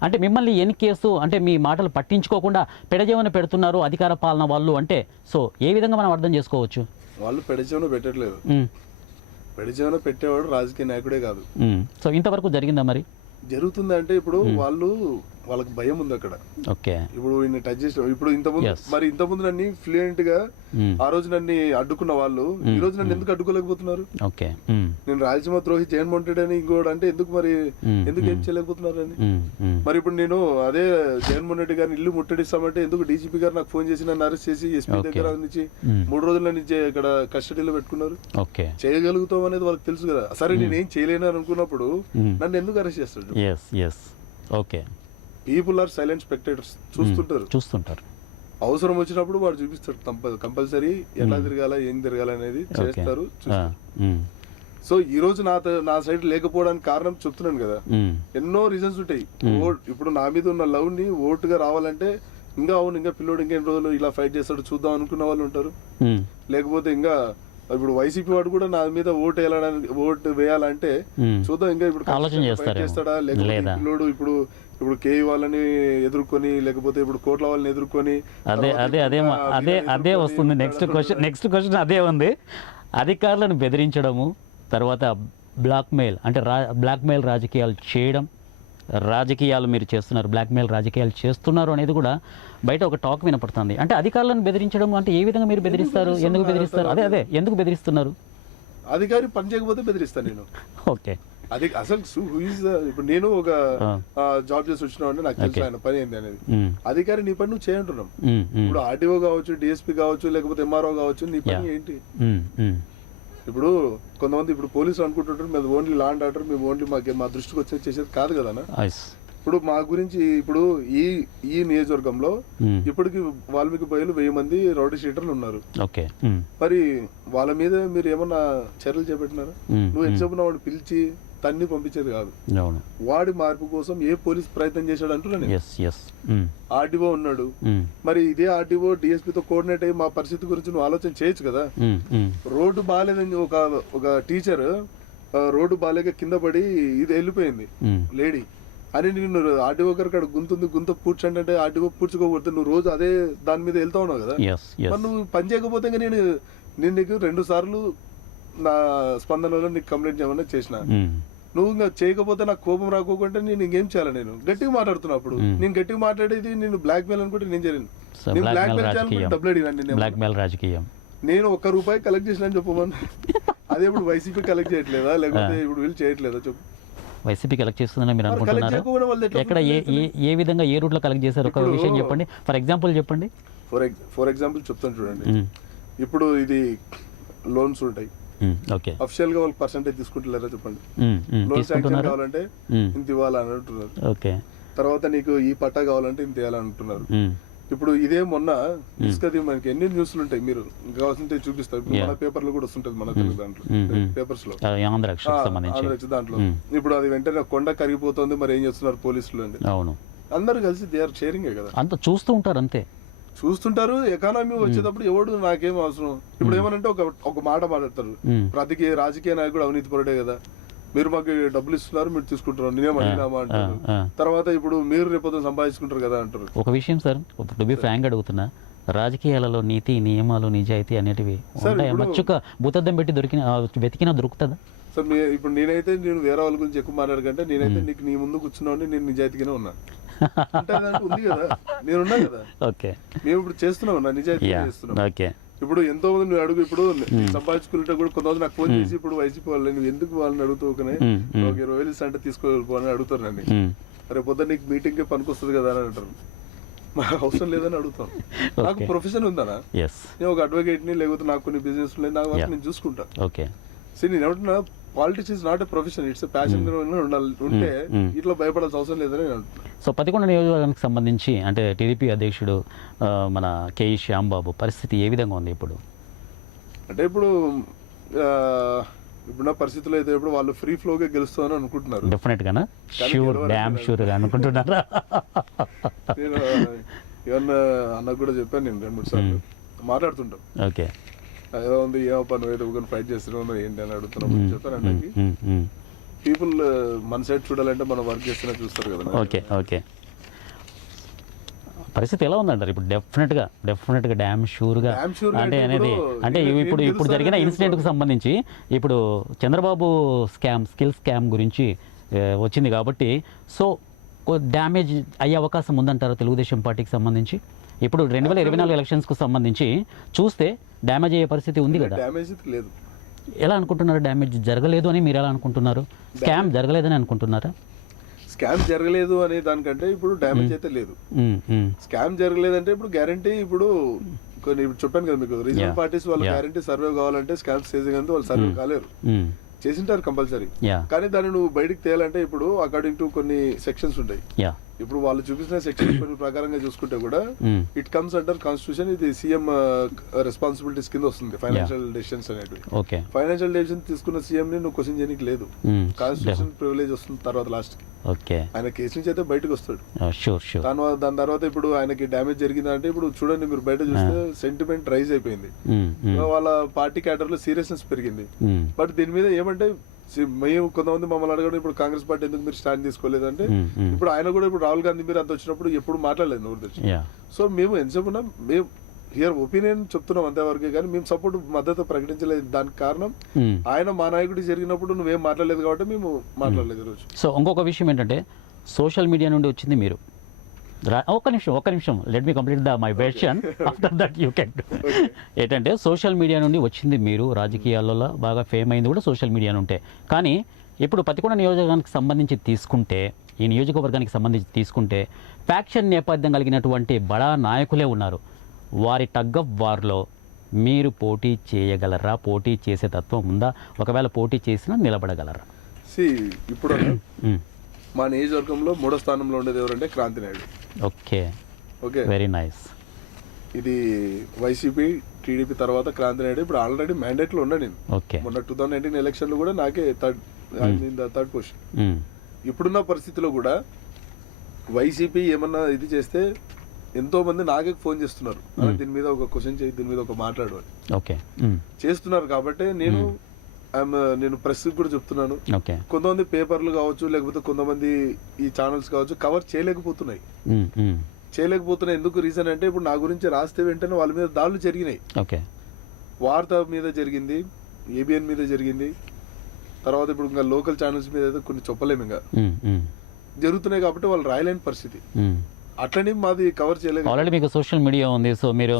అంటే మిమ్మల్ని ఎన్నికేస్తూ అంటే మీ మాటలు పట్టించుకోకుండా పెడచెవున పెడుతున్నారు అధికార పాలన వాళ్ళు అంటే? సో ఏ విధంగా మనం అర్థం చేసుకోవచ్చు? వాళ్ళు పెడచెవున పెట్టట్లేదు, పెడచెవున పెట్టేవాడు రాజకీయ నాయకుడే కాదు. సో ఇంతవరకు జరిగిందా మరి? జరుగుతుంది అంటే ఇప్పుడు వాళ్ళకి భయం ఉంది అక్కడ. ఇప్పుడు టచ్ చేసిన ఇప్పుడు ఇంతకుముందు నన్ను ఫ్లూయెంట్ గా ఆ రోజు నన్ను అడ్డుకున్న వాళ్ళు ఈ రోజు నన్ను ఎందుకు అడ్డుకోలేకపోతున్నారు? నేను రాయలసీమ ద్రోహి జగన్మోహన్ రెడ్డి అని ఇంకోటి అంటే ఎందుకు ఏం చేయలేకపోతున్నారు అని? మరి ఇప్పుడు నేను అదే జగన్మోహన్ రెడ్డి గారిని ఇల్లు ముట్టడిస్తామంటే ఎందుకు డీజీపీ గారు నాకు ఫోన్ చేసి నన్ను అరెస్ట్ చేసి ఎస్పీ దగ్గర నుంచి 3 రోజుల నుంచి ఇక్కడ కస్టడీలో పెట్టుకున్నారు? చేయగలుగుతాం అనేది వాళ్ళకి తెలుసు కదా. సరే నేనేం చేయలేను అనుకున్నప్పుడు నన్ను ఎందుకు అరెస్ట్ చేస్తాడు? పీపుల్ ఆర్ సైలెంట్ స్పెక్టేటర్స్, చూస్తుంటారు. అవసరం వచ్చినప్పుడు వాడు చూపిస్తాడు కంపల్సరీ ఎలా తిరగాల, ఏం తిరగాల అనేది చేస్తారు. సో ఈ రోజు నా సైడ్ లేకపోవడానికి కారణం చెప్తున్నాను కదా, ఎన్నో రీజన్స్ ఉంటాయి. ఇప్పుడు నా మీద ఉన్న లవ్ ని ఓటుగా రావాలంటే ఇంకా పిల్లోడు ఇంకా ఎన్ని రోజులు ఇలా ఫైట్ చేస్తాడు చూద్దాం అనుకున్న వాళ్ళు ఉంటారు. లేకపోతే ఇంకా ఇప్పుడు వైసీపీ వాడు కూడా నా మీద ఓటు వేయాలంటే చూద్దాం ఇంకా ఇప్పుడు చేస్తాడా, లేకపోతే పిల్లోడు ఇప్పుడు కేవీ వాళ్ళని ఎదుర్కొని, లేకపోతే ఇప్పుడు కోట్ల వాళ్ళని ఎదుర్కొని అదే వస్తుంది. నెక్స్ట్ క్వశ్చన్ అదే ఉంది. అధికారులను బెదిరించడము, తర్వాత బ్లాక్మెయిల్ అంటే బ్లాక్మెయిల్ రాజకీయాలు చేయడం, రాజకీయాలు మీరు చేస్తున్నారు, బ్లాక్మెయిల్ రాజకీయాలు చేస్తున్నారు అనేది కూడా బయట ఒక టాక్ వినపడుతుంది. అంటే అధికారులను బెదిరించడం అంటే ఏ విధంగా మీరు బెదిరిస్తారు, ఎందుకు బెదిరిస్తారు? అదే ఎందుకు బెదిరిస్తున్నారు? అధికారి పని చేయకపోతే బెదిరిస్తాను నేను. అది అసలు ఇప్పుడు నేను ఒక జాబ్ చేసి వచ్చినా నాకు తెలుసు ఆయన పని ఏంటి అనేది. అధికారి నీ పని నువ్వు చేయంటున్నాం. ఇప్పుడు ఆర్టీఓ కావచ్చు, డిఎస్పీ కావచ్చు, లేకపోతే ఎంఆర్ఓ కావచ్చు, నీ పని ఏంటి? ఇప్పుడు కొంతమంది ఇప్పుడు పోలీసులు అనుకుంటుంటారు మేము ఓన్లీ లా అండ్ ఆర్డర్, మేము ఓన్లీ మా దృష్టికి వచ్చేది చేసేది కాదు కదా. ఇప్పుడు మా గురించి ఇప్పుడు ఈ నియోజకవర్గంలో ఇప్పటికి వాల్మీకి బయలు 1000 మంది రౌడీ షీటర్లు ఉన్నారు. మరి వాళ్ళ మీద మీరు ఏమన్నా చర్యలు చేపట్టినారా? నువ్వు ఎంత చెప్పిన వాడు పిలిచి తన్ని పంపించేది కాదు. అవును. వాడి మార్పు కోసం ఏ పోలీస్ ప్రయత్నం చేశాడు అంటున్నాను. ఆర్డీఓ ఉన్నాడు, మరి ఇదే ఆర్డీఓ డిఎస్పీతో కోఆర్డినేట్ అయ్యి మా పరిస్థితి గురించి నువ్వు ఆలోచన చేయొచ్చు కదా. రోడ్డు బాగాలేదని ఒక టీచర్ రోడ్డు బాగాలేక కింద పడి ఇది వెళ్ళిపోయింది లేడీ అని నేను ఆర్డీఓ గారికి అక్కడ గుంత పూడ్చండి అంటే ఆర్డీఓ పూడ్చుకోకూడదు, నువ్వు రోజు అదే దాని మీద వెళ్తా ఉన్నావు కదా. మరి నువ్వు పని చేయకపోతే నేను నీకు 2 సార్లు నా స్పందనలో నీకు కంప్లైంట్ చేయమని చేసిన, నువ్వు ఇంకా చేయకపోతే నాకు కోపం రాకోకుంటే నేను ఇంకేం చేయాలి. నేను గట్టిగా మాట్లాడుతున్నప్పుడు నేను గట్టిగా మాట్లాడేది నేను బ్లాక్ మెయిల్ అనుకుంటే నేను చేయను. నేను బ్లాక్ మెయిల్ చేయాలనుకుంటే డబ్బులు అడిగినాను. రాజకీయం నేను ₹1 కలెక్ట్ చేసిన చెప్పమని, అదే ఇప్పుడు వైసీపీ కలెక్ట్ చేయట్లేదా లేకపోతే ఇప్పుడు వీళ్ళు చేయట్లేదా చెప్పు. వైసీపీ కలెక్ట్ చేస్తుందని మీరు అనుకుంటున్నారా? ఎక్కడ ఏ విధంగా ఏ రూట్లో కలెక్ట్ చేశారు ఒక విషయం చెప్పండి. ఫర్ ఎగ్జాంపుల్ చెప్పండి. ఫర్ ఎగ్జాంపుల్ చెప్తాను చూడండి. ఇప్పుడు ఇది లోన్స్ ఉంటాయి, అఫిషియల్ గా వాళ్ళు పర్సెంటేజ్ తీసుకుంటున్నారా చెప్పండి. లోన్ శాంక్షన్ కావాలంటే ఇంత ఇవ్వాలని అంటున్నారు. తర్వాత నీకు ఈ పట్టా కావాలంటే ఇంత ఇవ్వాలని అంటున్నారు. ఇప్పుడు ఇదే మొన్న ఇసుకది మనకి ఎన్ని న్యూస్లు ఉంటాయి, మీరు కావాల్సింటే చూపిస్తారు. మన పేపర్లో కూడా వస్తుంటది, మన తెలుగు దాంట్లో పేపర్స్ లో ఆంధ్రక్ష దాంట్లో. ఇప్పుడు అది వెంటనే కొండ కరిగిపోతుంది, మరి ఏం చేస్తున్నారు పోలీసులు అండి. అందరూ కలిసి దే ఆర్ షేరింగ్ కదా, అంత చూస్తూ ఉంటారు, అంతే చూస్తుంటారు. ఎకానమీ వచ్చేటప్పుడు ఎవడు నాకేం అవసరం. ఇప్పుడు ఏమనంటే ఒక మాట మాట్లాడతారు, ప్రతి రాజకీయ నాయకుడు అవినీతి పరుడే కదా, మీరు మాకు డబ్బులు ఇస్తున్నారు మీరు తీసుకుంటున్నారు, నేనేం అడిగినామా అంటారు. తర్వాత ఇప్పుడు మీరు రేపు సంపాదించుకుంటారు కదా అంటారు. ఒక విషయం సార్, టు బి ఫ్రాంక్ అడుగుతున్నా, రాజకీయాలలో నీతి నియమాలు నిజాయితీ అనేటివి మచ్చుక భూతద్దం పెట్టి వెతికినా దొరుకుతుందా సార్? ఇప్పుడు నేనైతే నేను వేరే వాళ్ళ గురించి ఎక్కువ మాట్లాడకంటే, నేనైతే నీకు నీ ముందు కూర్చున్నావు, నేను నిజాయితీగానే ఉన్నా ఉంది కదా, నేనున్నా కదా. మేము ఇప్పుడు చేస్తున్నాం, నిజాయితీ చేస్తున్నాం. ఇప్పుడు ఎంతో మంది నువ్వు అడుగు, ఇప్పుడు సంపాదించుకుంటే కూడా కొంతమంది నాకు ఫోన్ చేసి ఇప్పుడు వైసీపీ వాళ్ళు నువ్వు ఎందుకు వాళ్ళని అడుగుతావు, ఒక 20,000 అంటే తీసుకోవాలని అడుగుతారు నన్ను. రేపు పొద్దున్న నీకు మీటింగ్ కే పనికొస్తుంది కదా అని అంటారు. మాకు అవసరం లేదని అడుగుతాను. నాకు ప్రొఫెషన్ ఉందనా, నేను ఒక అడ్వకేట్ ని, లేకపోతే నాకు కొన్ని బిజినెస్ నాకు నేను చూసుకుంటా. నేను ఏమంటున్నా, politics is not a profession, it's a passion. ఉంటే ఇట్లా భయపడాల్సిన అవసరం లేదని నేను అంటున్నాను. సో 11 నియోజకవర్గానికి సంబంధించి అంటే టీడీపీ అధ్యక్షుడు మన కేఈ శ్యాంబాబు పరిస్థితి ఏ విధంగా ఉంది ఇప్పుడు? అంటే ఇప్పుడున్న పరిస్థితుల్లో అయితే ఇప్పుడు వాళ్ళు ఫ్రీ ఫ్లోగా గెలుస్తామని అనుకుంటున్నారు. డెఫినెట్ గానా? ష్యూర్, డ్యామ్ ష్యూర్ గా అనుకుంటున్నారా? నేను ఏమన్నా అన్నకు కూడా చెప్పాను, నేను 2-3 సార్లు మాట్లాడుతుంటాం. ఏదో ఉంది, ఏమో పని ఏదో ఫైట్ చేస్తున్నావు ఏంటి అని అడుగుతున్నాం చెప్పాను. అంటే పీపుల్ మన సైడ్ చూడాలంటే మనం వర్క్ చేస్తున్నా చూస్తారు కదా. పరిస్థితి ఎలా ఉందంటారు ఇప్పుడు? డెఫినెట్గా డ్యామ్ షూర్గా అంటే అనేది అంటే ఇప్పుడు జరిగిన ఇన్సిడెంట్కి సంబంధించి ఇప్పుడు చంద్రబాబు స్కిల్ స్కామ్ గురించి వచ్చింది కాబట్టి సో డ్యామేజ్ అయ్యే అవకాశం ఉందంటారు తెలుగుదేశం పార్టీకి సంబంధించి. ఇప్పుడు 2024 ఎలక్షన్స్కు సంబంధించి చూస్తే డ్యామేజ్ అయ్యే పరిస్థితి ఉంది కదా. లేదు, ఎలా అనుకుంటున్నారు? డ్యామేజ్ జరగలేదు అని మీరు ఎలా అనుకుంటున్నారు? స్కామ్ జరగలేదని అనుకుంటున్నారా? స్కామ్ జరగలేదు అనే దానికంటే ఇప్పుడు డ్యామేజ్ అయితే లేదు. స్కామ్ జరగలేదంటే ఇప్పుడు గ్యారంటీ, ఇప్పుడు కొన్ని చెప్పాను కదా మీకు, రీజనల్ పార్టీస్ వాళ్ళ గ్యారంటీ సర్వే కావాలంటే స్కామ్ చేసేది కానీ వాళ్ళు సర్వే కాలేరు, చేసింటారు కంపల్సరీ. కానీ దాన్ని నువ్వు బయటకు తేయాలంటే ఇప్పుడు అకార్డింగ్ టు కొన్ని సెక్షన్స్ ఉంటాయి. ఇప్పుడు వాళ్ళు చూపించిన సెక్షన్ కొన్ని ప్రకారంగా చూసుకుంటే కూడా ఇట్ కమ్స్ అండర్ కాన్స్టిట్యూషన్. ఇది సీఎం రెస్పాన్సిబిలిటీస్ కింద వస్తుంది ఫైనాన్షియల్ డెసిషన్స్ అనేటివి. ఫైనాన్షియల్ డెసిషన్ తీసుకున్న సీఎం ని నువ్వు క్వశ్చన్ చేయడానికి లేదు, కాన్స్టిట్యూషన్ ప్రివిలేజ్ వస్తుంది తర్వాత లాస్ట్ కి. ఆయన కేసు నుంచి అయితే బయటకు వస్తాడు. దాని తర్వాత ఇప్పుడు ఆయనకి డ్యామేజ్ జరిగిందంటే ఇప్పుడు చూడండి, మీరు బయట చూస్తే సెంటిమెంట్ రైజ్ అయిపోయింది, వాళ్ళ పార్టీ క్యాడర్ లో సీరియస్నెస్ పెరిగింది. బట్ దీని మీద ఏమంటే మేము కొంతమంది మమ్మల్ని అడగడం, ఇప్పుడు కాంగ్రెస్ పార్టీ ఎందుకు మీరు స్టాండ్ తీసుకోలేదు అంటే, ఇప్పుడు ఆయన కూడా ఇప్పుడు రాహుల్ గాంధీ మీరు అంత వచ్చినప్పుడు ఎప్పుడు మాట్లాడలేదు నోరు తెచ్చి. సో మేము ఎంతసేపు ఉన్నాం, మేము హియర్ ఒపీనియన్ చెప్తున్నాం అంతవరకే, కానీ మేము సపోర్ట్ మద్దతు ప్రకటించలేదు. దానికి కారణం ఆయన మా నాయకుడికి జరిగినప్పుడు నువ్వేం మాట్లాడలేదు కాబట్టి మేము మాట్లాడలేదు ఈరోజు. సో ఇంకొక విషయం ఏంటంటే సోషల్ మీడియా నుండి వచ్చింది మీరు. ఒక్క నిమిషం let me complete my version, after that you can. ఏంటంటే సోషల్ మీడియా నుండి వచ్చింది మీరు, రాజకీయాలలో బాగా ఫేమ్ అయింది కూడా సోషల్ మీడియా నుండే. కానీ ఇప్పుడు 11 నియోజకవర్గానికి సంబంధించి తీసుకుంటే, ఈ నియోజకవర్గానికి సంబంధించి తీసుకుంటే ఫ్యాక్షన్ నేపథ్యం కలిగినటువంటి బడా నాయకులే ఉన్నారు. వారి టగ్ ఆఫ్ వార్లో మీరు పోటీ చేయగలరా? పోటీ చేసే తత్వం ఉందా? ఒకవేళ పోటీ చేసినా నిలబడగలరా? ఇప్పుడు మా నియోజకవర్గంలో 3వ స్థానంలో ఉండేది ఎవరంటే Kranti Naidu. Okay, very nice. ఇది వైసీపీ టీడీపీ తర్వాత క్రాంతి నాయుడు ఇప్పుడు ఆల్రెడీ మ్యాండేట్ లో ఉన్నా. నేను మొన్న 2019 ఎలక్షన్ లో కూడా నాకే థర్డ్ పొజిషన్. ఇప్పుడున్న పరిస్థితిలో కూడా వైసీపీ ఏమన్నా ఇది చేస్తే ఎంతో మంది నాకే ఫోన్ చేస్తున్నారు, దీని మీద ఒక క్వశ్చన్ చేయి, దీని మీద ఒక మాట్లాడు అని. ఓకే చేస్తున్నారు కాబట్టి నేను ప్రెస్ కూడా చెప్తున్నాను. కొంతమంది పేపర్లు కావచ్చు, లేకపోతే కొంతమంది ఈ ఛానల్స్ కావచ్చు కవర్ చేయలేకపోతున్నాయి. ఎందుకు రీజన్ అంటే ఇప్పుడు నా గురించి రాస్తే వెంటనే వాళ్ళ మీద దాడులు జరిగినాయి. వార్త మీద జరిగింది, ఏబిఎన్ మీద జరిగింది, తర్వాత ఇప్పుడు ఇంకా లోకల్ ఛానల్స్ మీద అయితే కొన్ని చెప్పలేము, ఇంకా జరుగుతున్నాయి కాబట్టి వాళ్ళు రాయలేని పరిస్థితి. అట్లనే మాది కవర్ చేయలేదు. ఆల్రెడీ మీకు సోషల్ మీడియా ఉంది, సో మీరు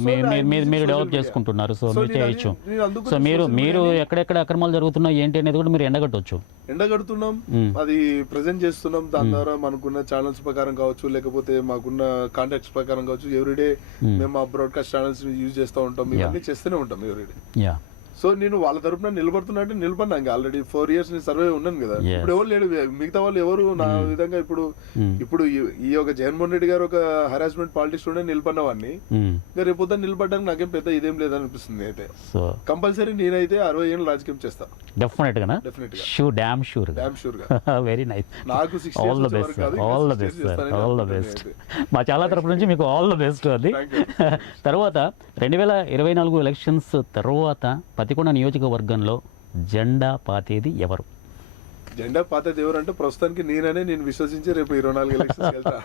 డెవలప్ చేసుకుంటున్నారు, సో మీరు చేయొచ్చు. సో మీరు ఎక్కడెక్కడ అక్రమాలు జరుగుతున్నాయి ఏంటి అనేది కూడా మీరు ఎండగడుతున్నాం, అది ప్రజెంట్ చేస్తున్నాం. దాని ద్వారా మనకున్న ఛానల్స్ ప్రకారం కావచ్చు, లేకపోతే మాకున్న కాంటాక్ట్స్ ప్రకారం కావచ్చు, ఎవ్రీడే మేము ఆ బ్రాడ్కాస్ట్ ఛానల్స్ యూజ్ చేస్తూ ఉంటాం, ఇవన్నీ చేస్తూనే ఉంటాం ఎవ్రీడే. సో నేను వాళ్ళ తరపున నిలబడుతున్నా అంటే నిలబడినా, ఆల్రెడీ 4 years నేను సర్వే ఉన్నాను కదా. ఇప్పుడు ఎవరు లేడు, మిగతా వాళ్ళు ఎవరు నా విధంగా ఇప్పుడు ఈ ఒక జగన్మోహన్ రెడ్డి గారు ఒక హరాస్మెంట్ పాలిటిక్స్ ఉండే నిలబడిన వాడిని, రేపు పొద్దున్న నిలబడడానికి నాకేం పెద్ద ఇదేం లేదనిపిస్తుంది. అయితే కంపల్సరీ నేనైతే 60 ఏళ్ళు రాజకీయం చేస్తా, డెఫినెట్ గా వెరీ నైస్. నాకు 60 ఆల్ ద బెస్ట్ మా చాలా తరపు నుంచి మీకు ఆల్ ద బెస్ట్. అది తర్వాత 2024 ఎలక్షన్స్ తర్వాత పతికొండ నియోజకవర్గంలో జెండా పాతేది ఎవరు? జెండా పాతేది ఎవరు అంటే ప్రస్తుతానికి నేను విశ్వసించి రేపు 24 ఎలక్షన్స్ వెళ్తా.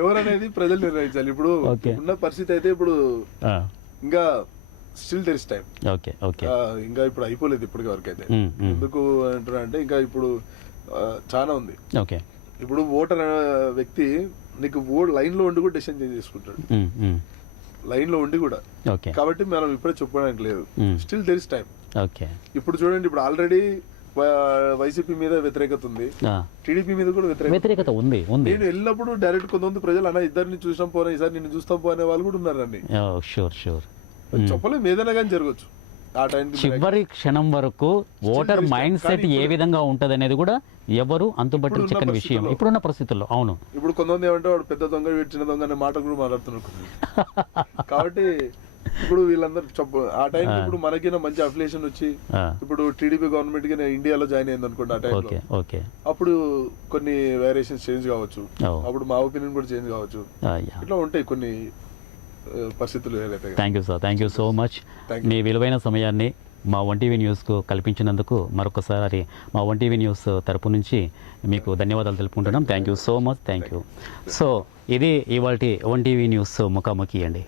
ఎవరనేది ప్రజలు నిర్ణయించాలి. ఇప్పుడు ఉన్న పరిస్థితి అయితే ఇప్పుడు ఇంకా స్టిల్ దెర్ ఇస్ టైం. ఇంకా ఇప్పుడు అయిపోలేదు ఇప్పటికి వరకు అయితే. ఎందుకు అంటారు అంటే ఇంకా ఇప్పుడు చాలా ఉంది. ఇప్పుడు ఓటర్ వ్యక్తి నీకు లైన్ లో ఉండి కూడా డెసిషన్ చేంజ్ చేసుకుంటాడు, లైన్ లో ఉండి కూడా. కాబట్టి మనం ఇప్పుడే చెప్పుకోవడానికి లేదు, స్టిల్ దెర్ ఇస్ టైం. ఇప్పుడు చూడండి, ఇప్పుడు ఆల్రెడీ వైసీపీ మీద వ్యతిరేకత ఉంది, టీడీపీ మీద కూడా వ్యతిరేకత ఉంది. నేను ఎల్లప్పుడు డైరెక్ట్ కొంతమంది ప్రజలు అన్న ఇద్దరిని చూసాం పోనా, ఈసారి నిన్ను చూస్తాం పోనే వాళ్ళు కూడా ఉన్నారండి. చెప్పలేము, ఏదైనా కానీ జరగచ్చు. ఆ టైం చివరి క్షణం వరకు ఓటర్ మైండ్ సెట్ ఏ విధంగా ఉంటది అనేది కూడా ఎవరు అంతుబట్టి చిక్కని విషయం ఇప్పుడున్న పరిస్థితుల్లో. అవును, ఇప్పుడు కొంతమంది ఏమంటే వాడు పెద్ద దొంగ, వీడు చిన్న దొంగ అనే మాటలు కూడా మాట్లాడుతున్నారు. కాబట్టి ఇప్పుడు వీళ్ళందరూ ఆ టైం ఇప్పుడు మనకి మంచి అఫిలియేషన్ వచ్చి ఇప్పుడు టీడీపీ గవర్నమెంట్ కి ఇండియాలో జాయిన్ అయింది అనుకోండి, ఆ టైంలో అప్పుడు కొన్ని వేరియేషన్స్ చేంజ్ కావచ్చు, అప్పుడు మా ఒపీనియన్ కూడా చేంజ్ కావచ్చు. ఇట్లా ఉంటాయి కొన్ని పరిస్థితులు. Thank you sir, thank you so much. మీ విలువైన సమయాన్ని మా 1TV న్యూస్కు కల్పించినందుకు మరొకసారి మా 1TV న్యూస్ తరపు నుంచి మీకు ధన్యవాదాలు తెలుపుకుంటున్నాం. Thank you so much. Thank you. So ఇది ఇవాల్టి 1TV న్యూస్ ముఖాముఖి అండి.